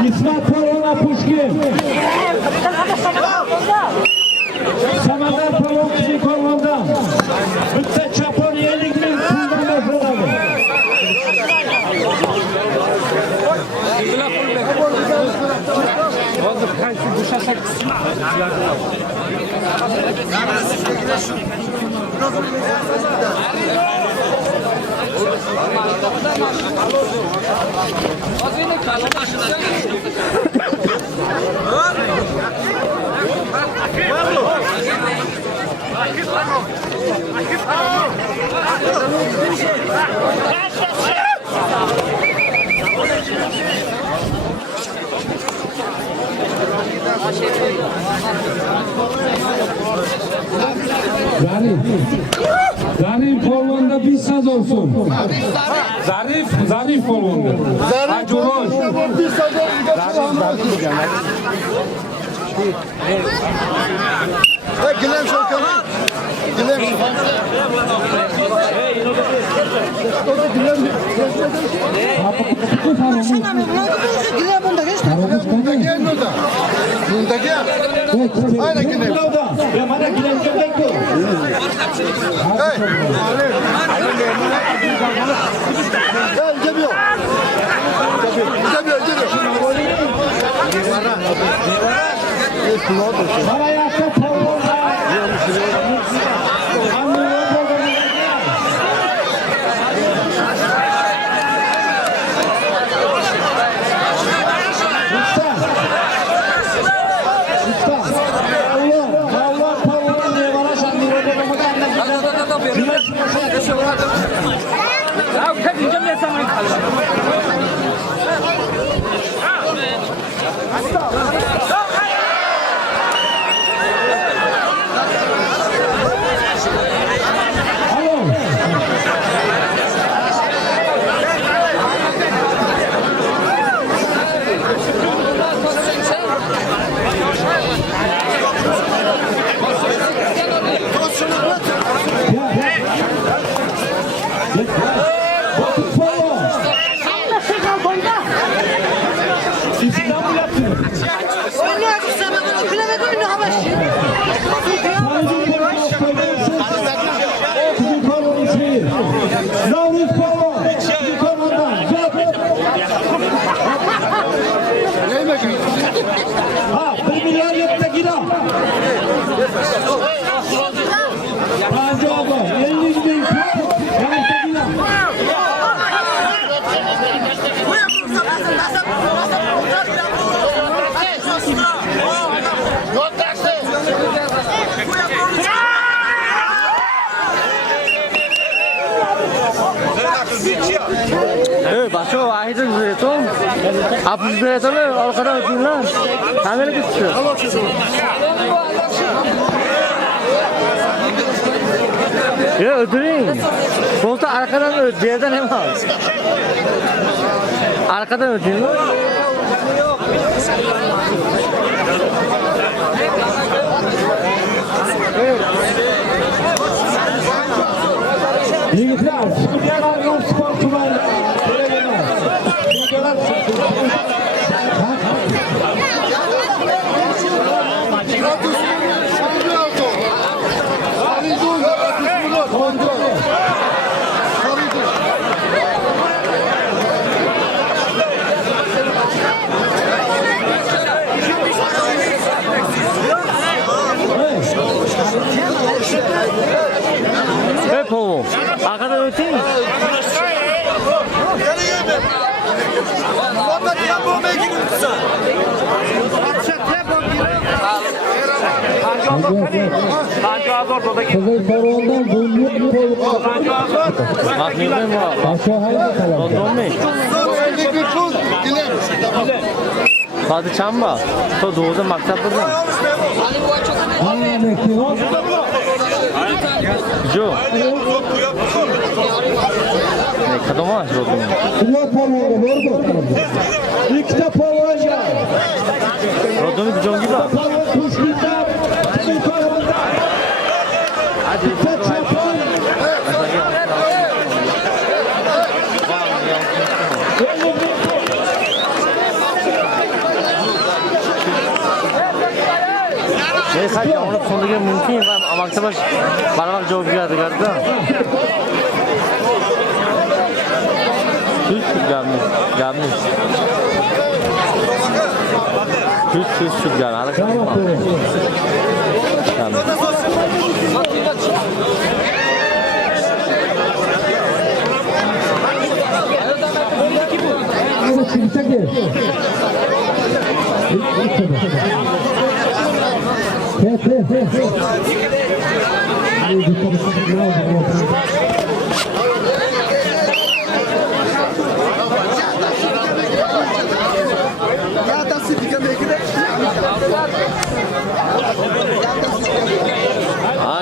İsmail Polvon'a Pushkin. Samandar Polvon Kizik Polvon'dan. Bitta Çapon 50 bin puldan başlanadi. Hozir qaysi bo'shasak Zarif Polvon'da bir saz olsun. Zarif Polvon'da. Hacı Roş. Gülem Şokan'ı. Gülem Şokan'ı. Gel burada. Bunda gel. Aynen gidelim. Ya bana gidelim bu. Gel geliyor. Geliyor geliyor. Bana yakta tavuğu. Başka vahide düzeltti. Apız düzeltti mi? Arkadan ötün lan. Kamera gitti. Ya ötürün. Sonuçta arkadan öt. Yerden hem al. Arkadan ötün lan. Yiğitler, Sübyanlar'ın sporcular, Hep o. Arkadan ötün. Kızıl Baron'dan bunluk koyup Bak ne var? aşağı haydi kalan. London mu? Hadi çamba. To doğuda maktap burada. Anne bekliyor. Jo. Ne kadar var London? Kızıl Baron'da orada. İkide Polonya, London'u güzel gibi. Polonya kuşlukta, yukarıda, Hadi. Çapan, Ne kaç onu sonunda mümkün ama maktaba baramak cevap geldi kardeşim. Süt gelmiş. Süt geldi. Hareket etme. Gelmiş. Hadi çıksa gel.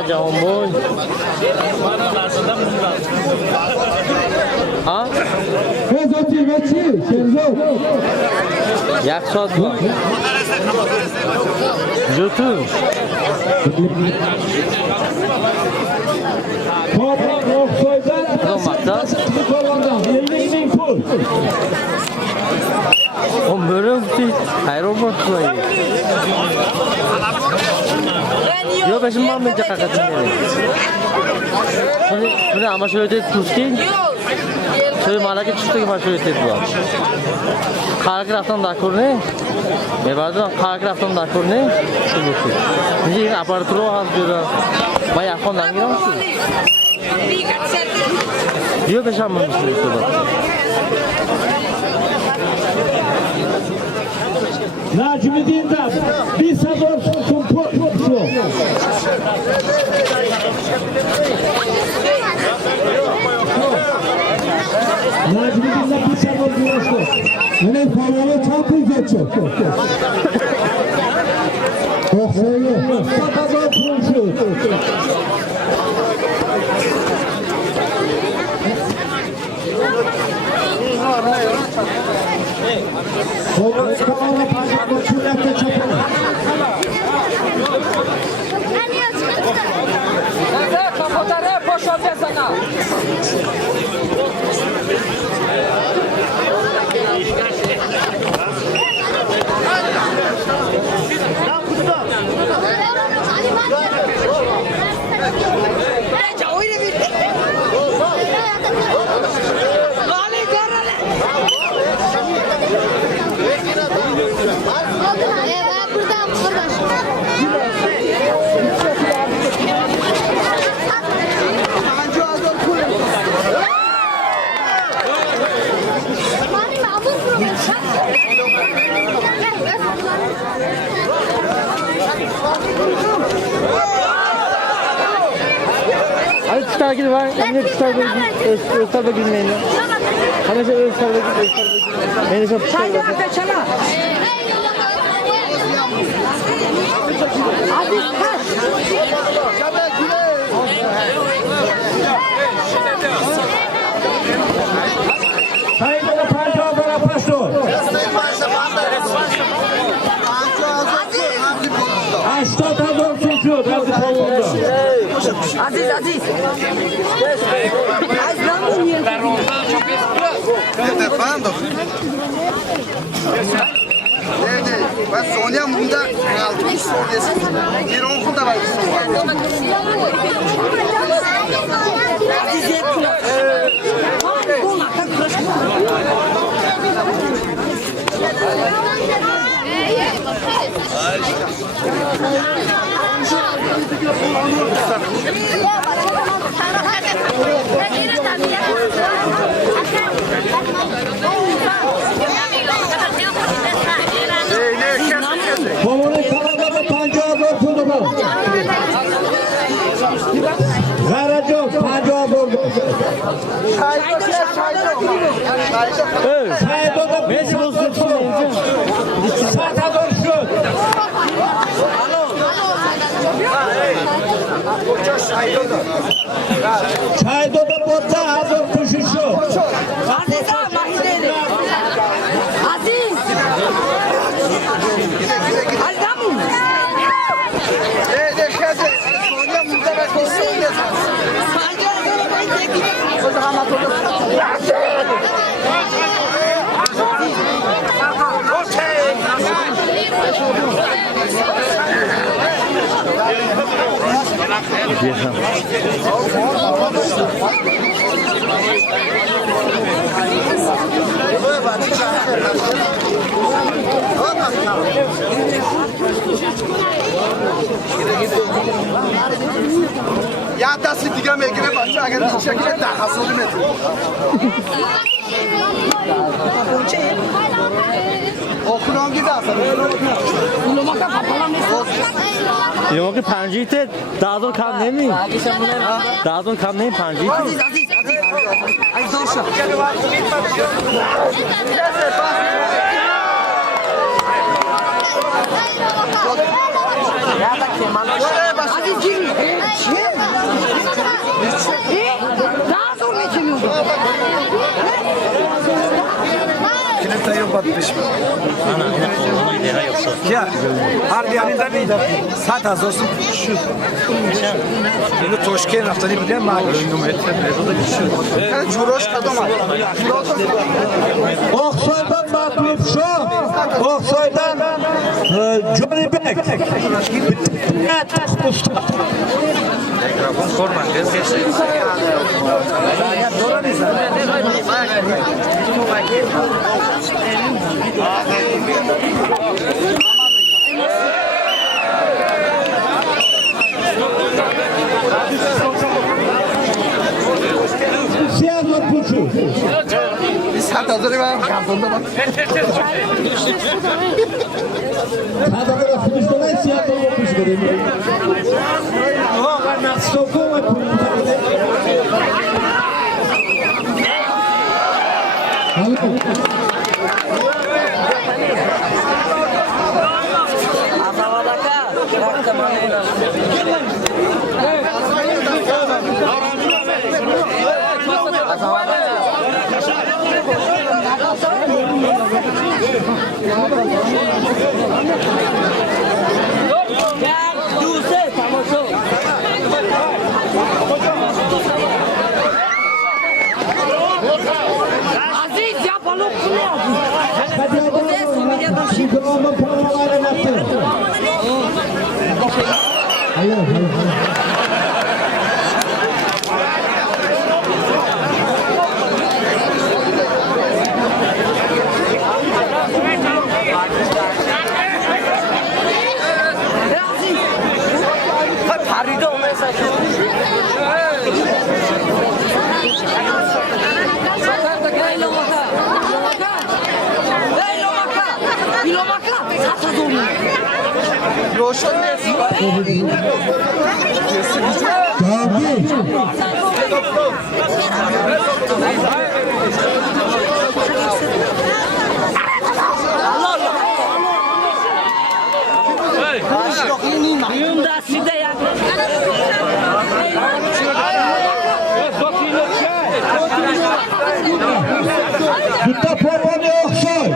Jangan boy. Ha? Jak sodba? Jotu. Toprak Roksoy'dan Olmakta. Sıtkı Kolon'dan 20.000 pul. O böyle bir aeroport var. Yok peşin var mı cakakatın yani? Bunu ama şöyle dedi Turskin. Şöyle malaki çıktı ki şöyle dedi bu. Karakraftan da kurne. Mebardan karakraftan da kurne. Şimdi yine aparatör o az diyor. Bayağı fondan giriyor musun? Yok peşin var mı? Nacimidin'den bir sabır tutun şu. Nacimidin'den bir sabır uğraştı. Yine paralı çarpı geçiyor. Çok söylüyor. Sabır tutun şu. Kolon'un kalanına parçalı çürlekte çapını. Kapatare poşo sana. Hadi çıkar gidin var. Yine çıkar gidin. Öztar'da gidin. Hani sen Öztar'da gidin. Beni çok çıkar gidin. Hadi kaç. Sayıda parçalı para paşto. Açta da zor tutuyor. Hadi Kolon'da. Aziz. Aziz lan mı yiyor? Ben Sonya bunda aldım. Bir sonrası. Bir okul da var. Kolon'un kalanına pancağı zor tutuyor. Garajo pancağı zor tutuyor. Sayıda da bir Messi bozdu şimdi. Sata zor şu. Çayda da botta hazır kuşuşu. Aziz ha mahideni. Aziz. Azam. Sonya bunda ben konuşuyorum. Ya da sidiga megire başa agar bir şekilde daha hasılı metin. Okunan gidersen. Yok ki pancite dağdan kam ne mi? Dağdan kam ne pancite? Aziz. Ay doşa. Azizciğim. Daha zor geçemiyorum. Kilit'te yok batmış. Ana yine kolunu ideha yoksa. Ya harbi yanında bir saat az olsun şu. Bunu Toşken haftalı biliyor musun? Juroş kadoma. Oqsoydan Mahbub Shoh, Oqsoydan Johnny Beck. Korman Siyazot Puçu. Saat hazır ben kartonda bak. Kadagara Kudüs'ten Siyazot Puçu göreyim. Sokoma Puçu. Aziz ya balık kuluyor. Şikrama panolara yaptı. Hayır, hayır. Paride olmaya saçıyor. Roşan ne? Yumda side ya. Gutta Porvani Oqsoy.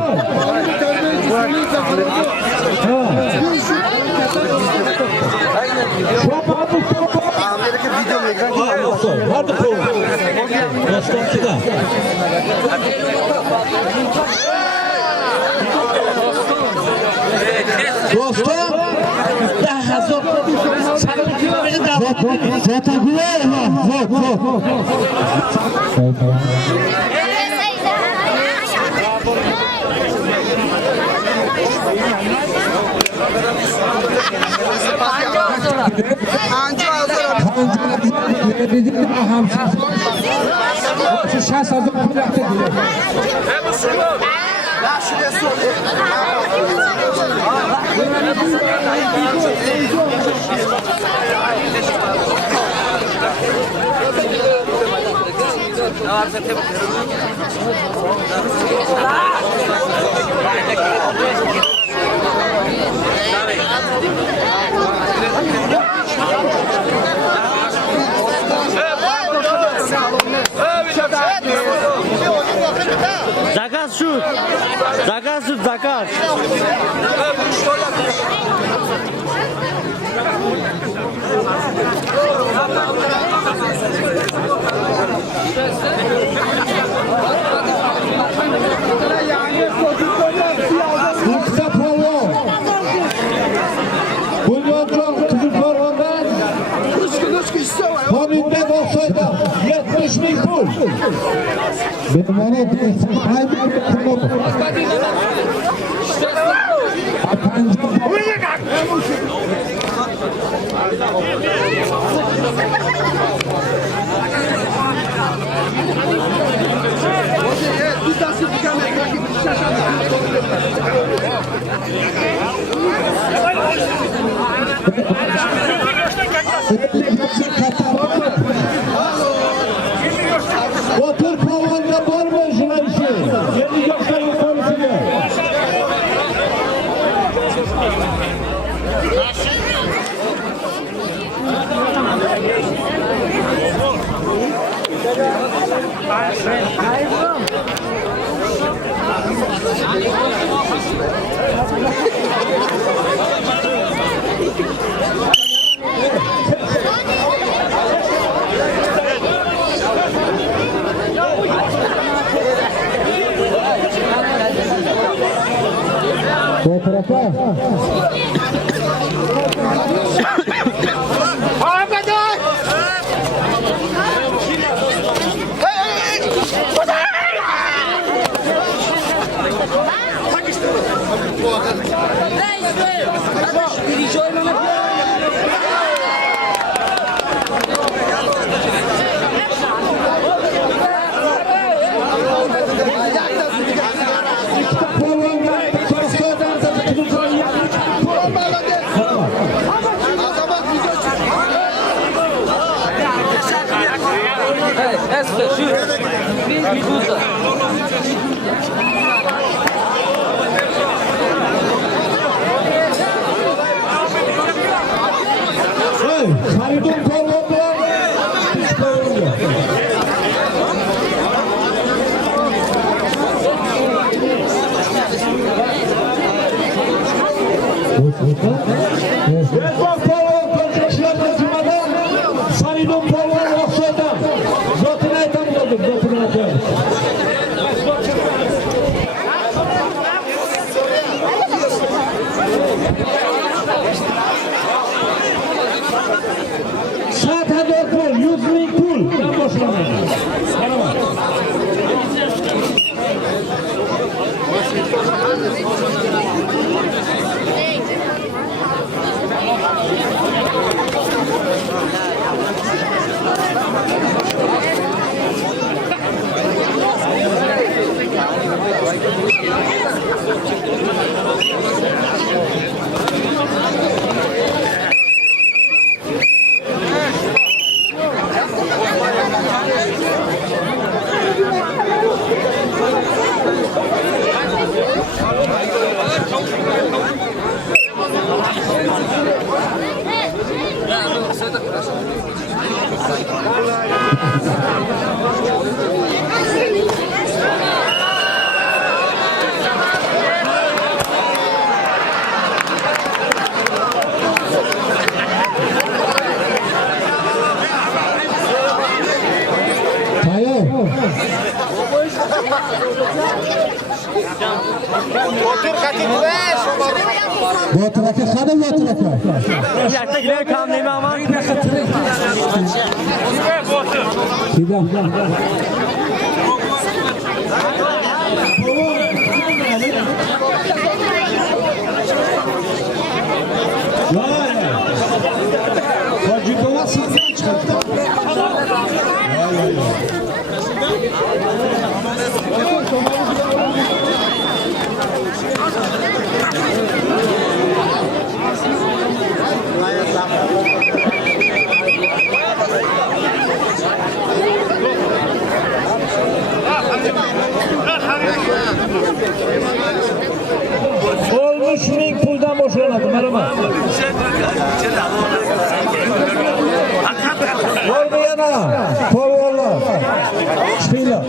Amerika video mu ekran kullanıyor? Hadi Porvani. Rostom Kida. Rostom. Anca hazır. Ya şuraya sor. Zakaz şut. Zakaz şut, zakaz. Gutta Porvani. Bulyonjon Kızılporvan'dan Hamidbek Oqsoy'dan 70 bin pul. Benim ona haydi kumot. Otur Porvan'da var mı şuna işi? Yeni gökten konuşuyor. Bu tarafa. Haridun Korvon'da Redbok Korvon konuşmalarında cümleden Haridun Korvon Oksay'dan Zotunu aytan oldum, Zotunu aytan. Saat hadi pul, 100.000 pul. Ben boşlanayım. Bu tarafa kadın bu tarafa. Yerdekiler kanlıyım ama. Olmuş 1000 puldan boşlanadım. Merhaba. Olmayana. Kovala. Şpila.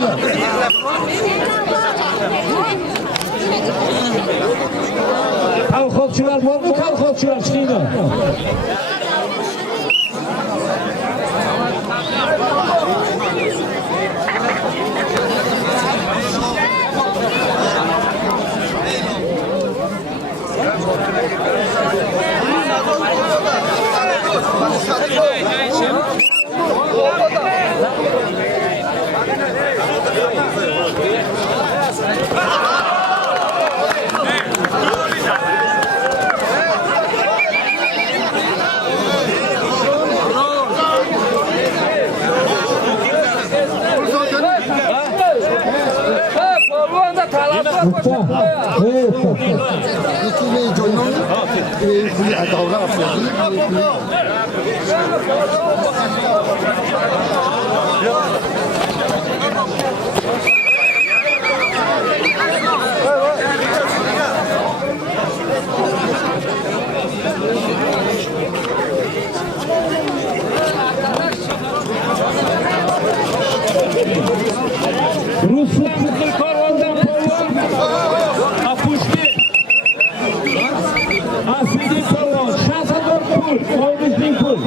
Kalkotçular var mı? Kalkotçular şpila. Rus futbol karvandan polvan Apushki Asidi polvan Shazador pul 15.000 pul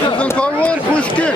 Kızın Korvon Kuşki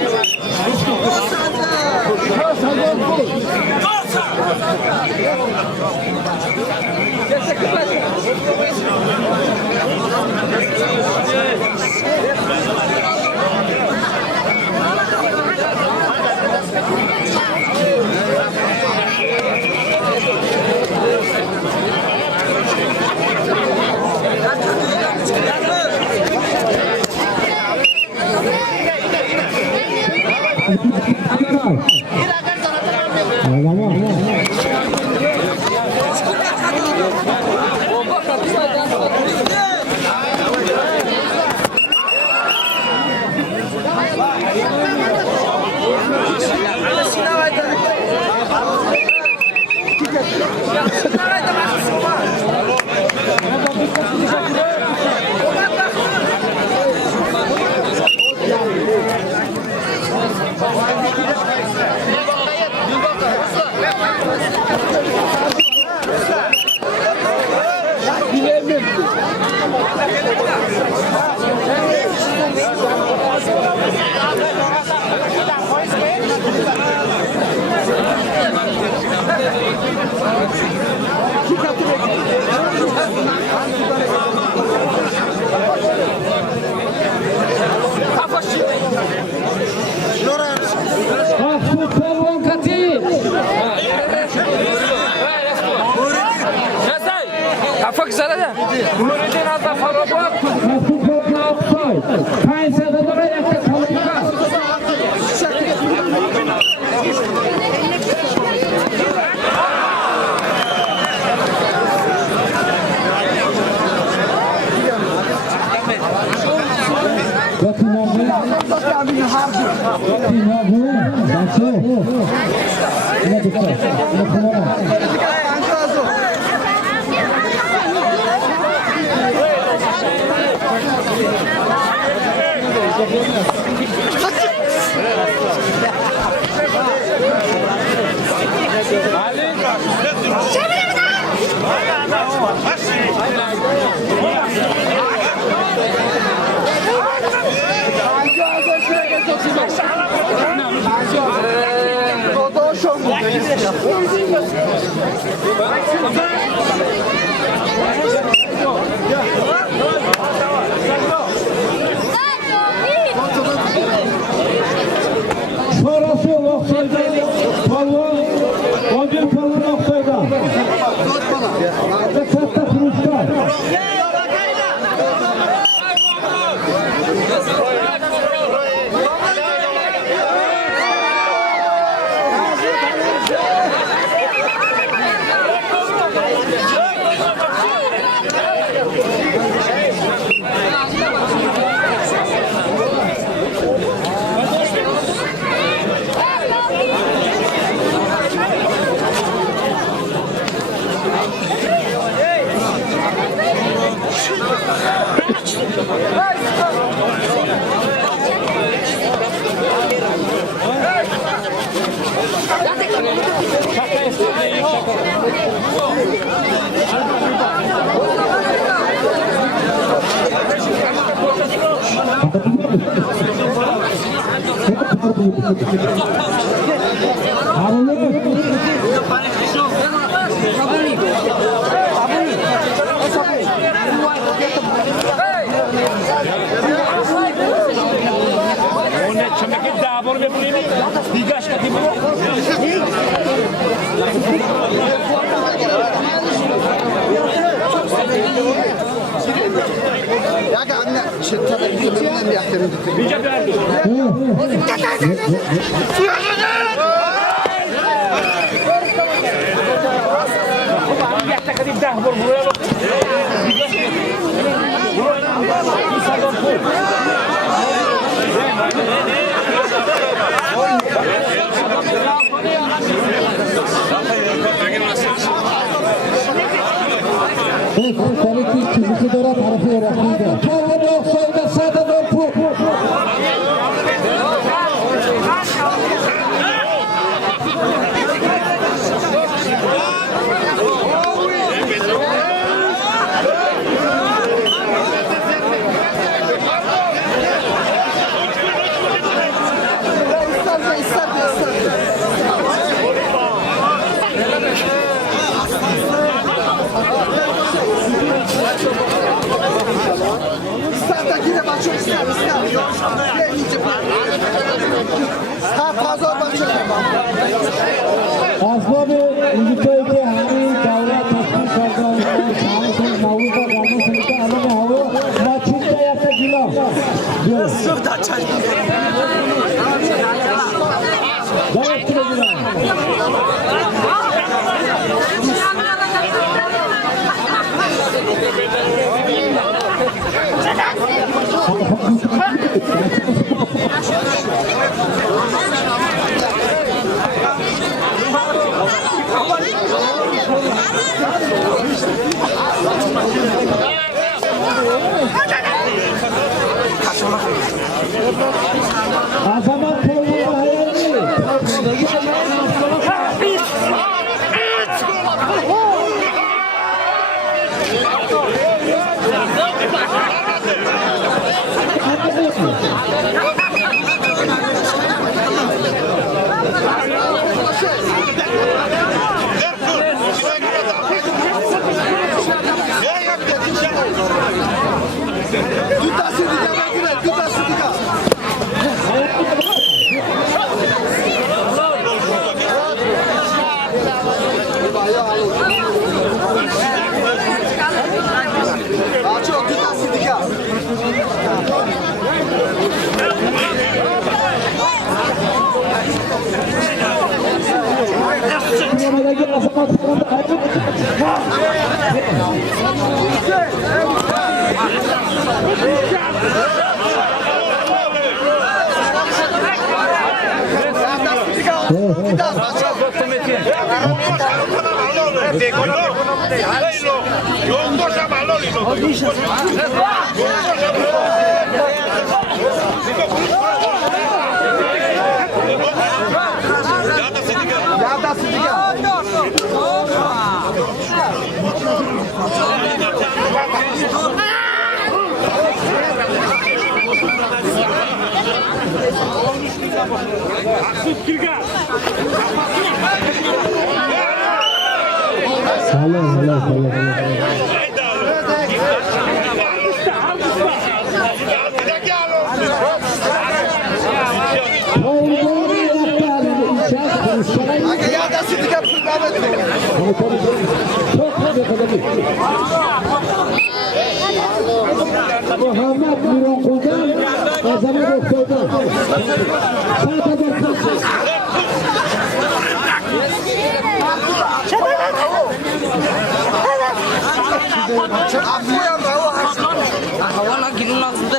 Kafa güzel de. Nurettin Azza Farabak. Sonrası Oksay'da Palvan, o bir Palvan Oksay'da. Ve Katta Kılıç'ta. Kaleci çizgisi dora tarafı yaratıldı. Palvan Oksay'da sağda dönpü. Asbabı İngiltere'de hani davra tasdik kazandı. Şahısın Navuz'da kalmasında alın hava maçında yapacağım. Azamat Poğlu'nun hayalini. Sinemadaki Azamat Poğlu'nun hayalini. Muhammed Mironkul'dan Azamat Oktay'dan Havana girin lazımdı.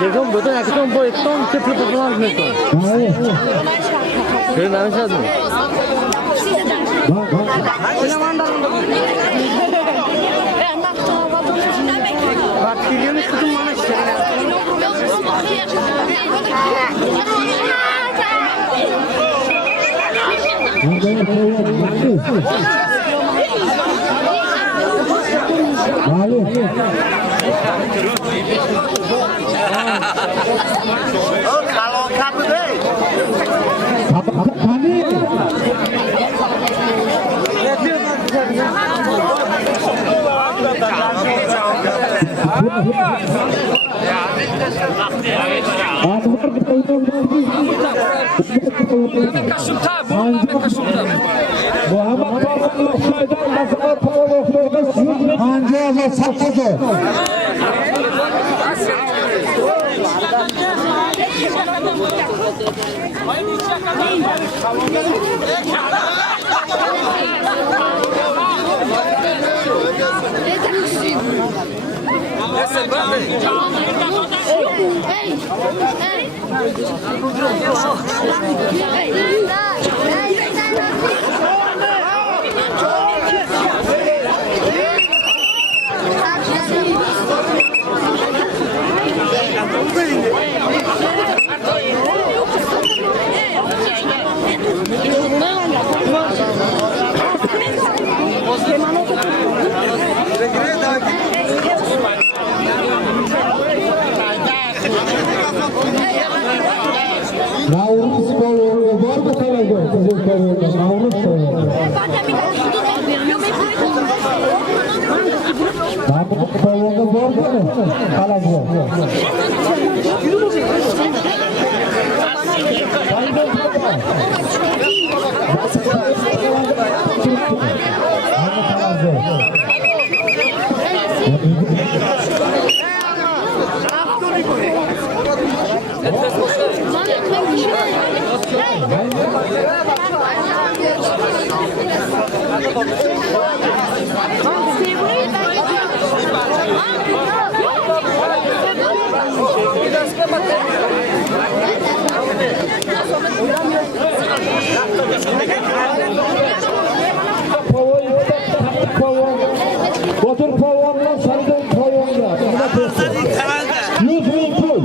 Jeton botan akton boy ton triple performance meton. Kır namışad mı? Bak geliyormuş kızım bana işte. Kalau kamu deh. Muhammed Navruz Polonga var mı talaga? Kızıl Polonga, Navruz Polonga. Navruz Polonga var mı? Talaga. Otur pavonla, sarıdan pavonla. 100.000 pul.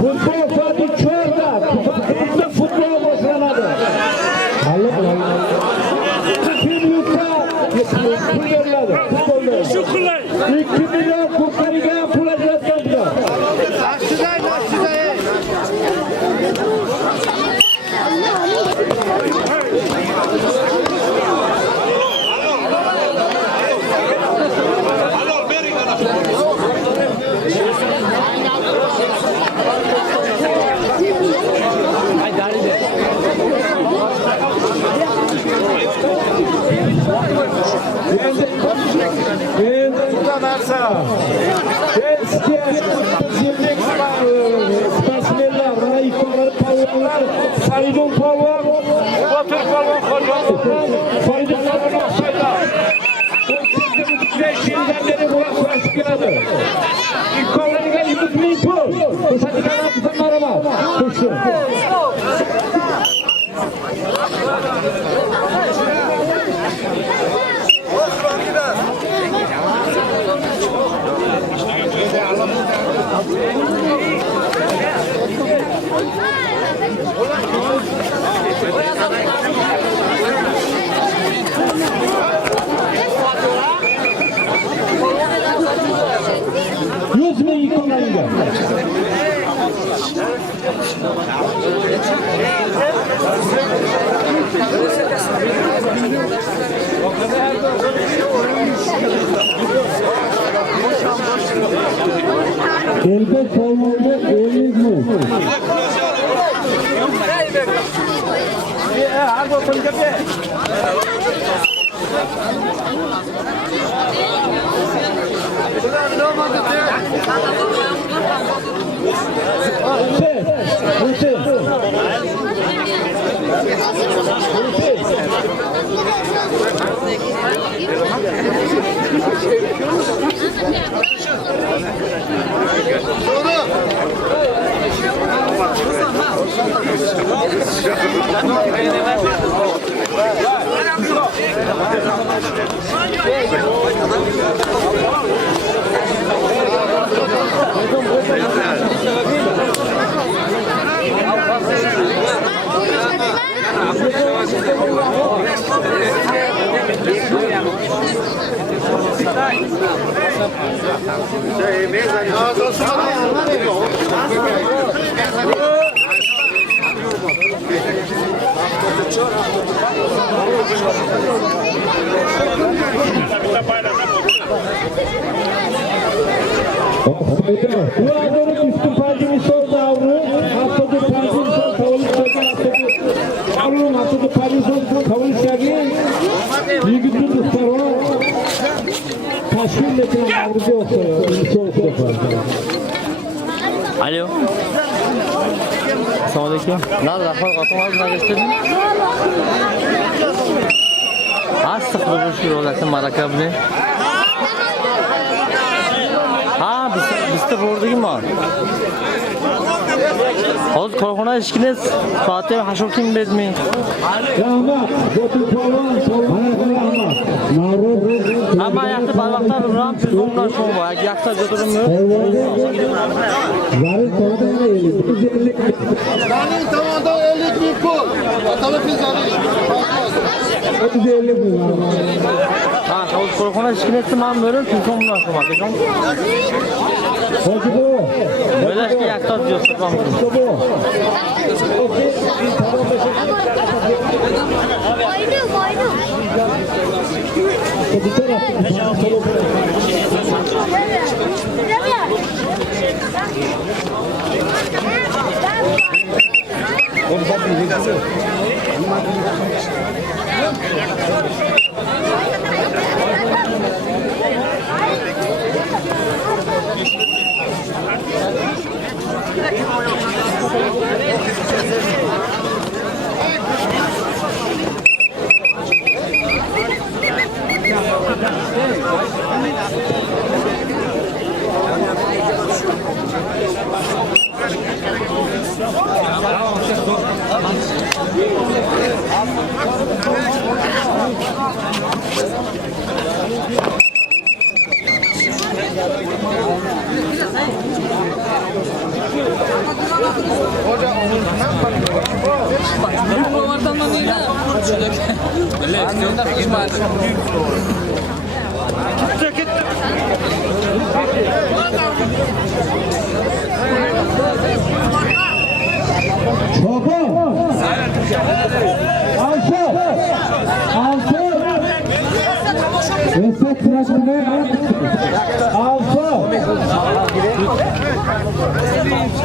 Futbol saati çorda. Futbol başlamadı. Kim yutsa pul veriladi. Futbolda. 2 milyon kurtariga pul ajratganlar. Buradan arsa. Eski zirvek sportsmenler, bana yukarı palvanlar, Faridun palvan, Batur palvan, Faridun palvan Oksay'da. 35 yıldan beri burası başkanı. İlk kollarına 100 bin pul. Bu satıkan atısın araba. Kuşu. Yüz bin yıkamayınca. Elbet olmalı, eliniz mi? Bu adamın üstün parçamı son davru, haftada parçamı son tavuk şagi, haftada parçamı son tavuk şagi, yıkıcı tutar o, taşkın metin avrucu olsa ya, çok defa. Alo. Assalamualaikum. Nah, Rahman katong harus nagistedin. Astagfirullah şu olacaksın marakabni. Ha, biz de burada kim var? Oz korkuna işkiniz Fatih Haşok kim bedmi? Rahmat, Batur Palvan, Rahmat. Ama ayakta balaklar uğram ondan şu var. Ayakta götürüm mü? Yarın sonunda ne eğilir? Benim tamamda 50 bin pul. Tabii biz alıyoruz. 50 bin var. Ha, oz korkuna işkiniz tamam böyle çünkü ondan şu var. Peki bu. Böyle ki ayakta diyorsun tamam.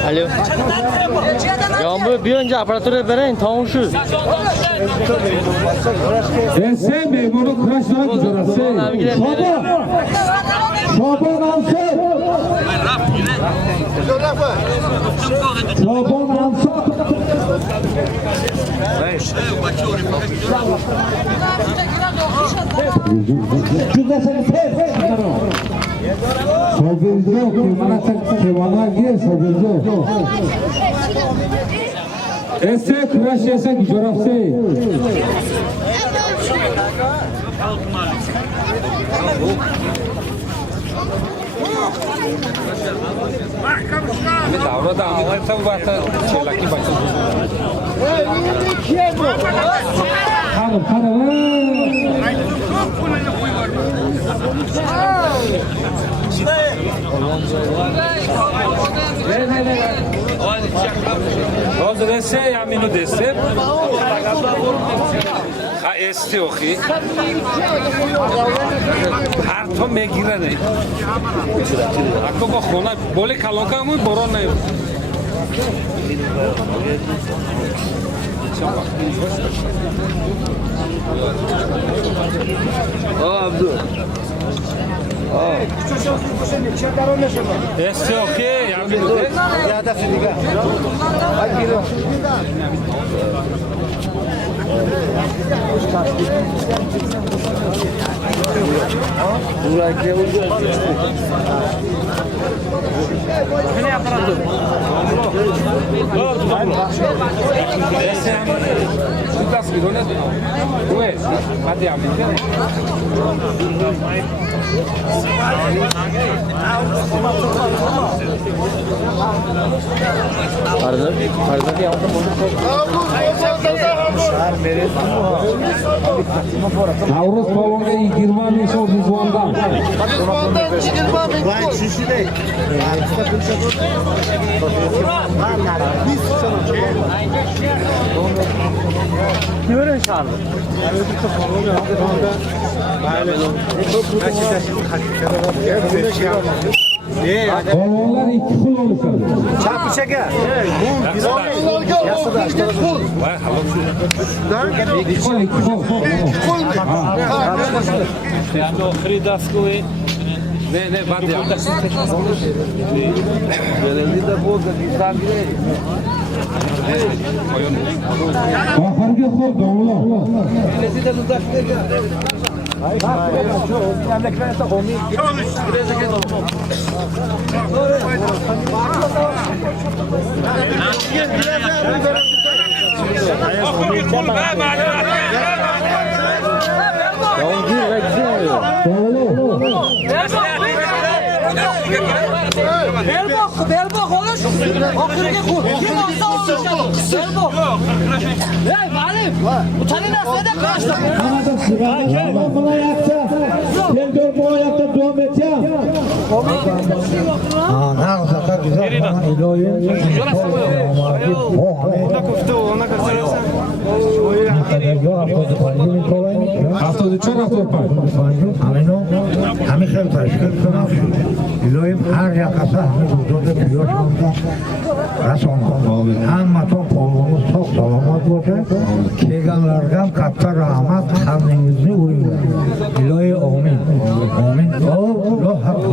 Alo. Yağmur Abi bir önce aparatörü verin tamam şu. Ese memuru kıraşlara güzorası. Şaban Ansar. Şaban Ansar. Cüzdesini tez. Sobirzo, kimana kemana gir sobirzo. Ese kıraş ese güzorası. Davra alaysa bu bahta çelaki başladı. Hanım hanım. Roz dese ya minu dese. Ha esti oxi. Har to megirane. Ako ba khona bole kaloka mu boron nay. Abdu. Esti oxi ya minu de. Ziyada fidiga. Aradaki yaptım Navruz Pavon'da 20 bin soğuk Rizvan'dan. Rizvan'dan 20 bin gol. Kimere çağırdı? Pavonlar 2 kul oluşuyor. Vay halok. 2 kul. Yani o Fridasko'yu ne bad ya. Baharga kul doğulu. Belbok olur. Okurge kur. Kim olsa olur. Belbok. Hey Malim. Utanın asla da kıraşlar. Kanada sırada. Buna yakta. Sen dört bu ayakta devam et ya. Haftada çok hafta yapar. همه خیلی تشکر کنم الهیم هر یقصه همه روزاد پیاش کنم رسان کنم همتون پاهمون ساق سلامت باشه کیگانلرگم کتا رحمت خرنینگزی اویم الهی آمین آمین الله حق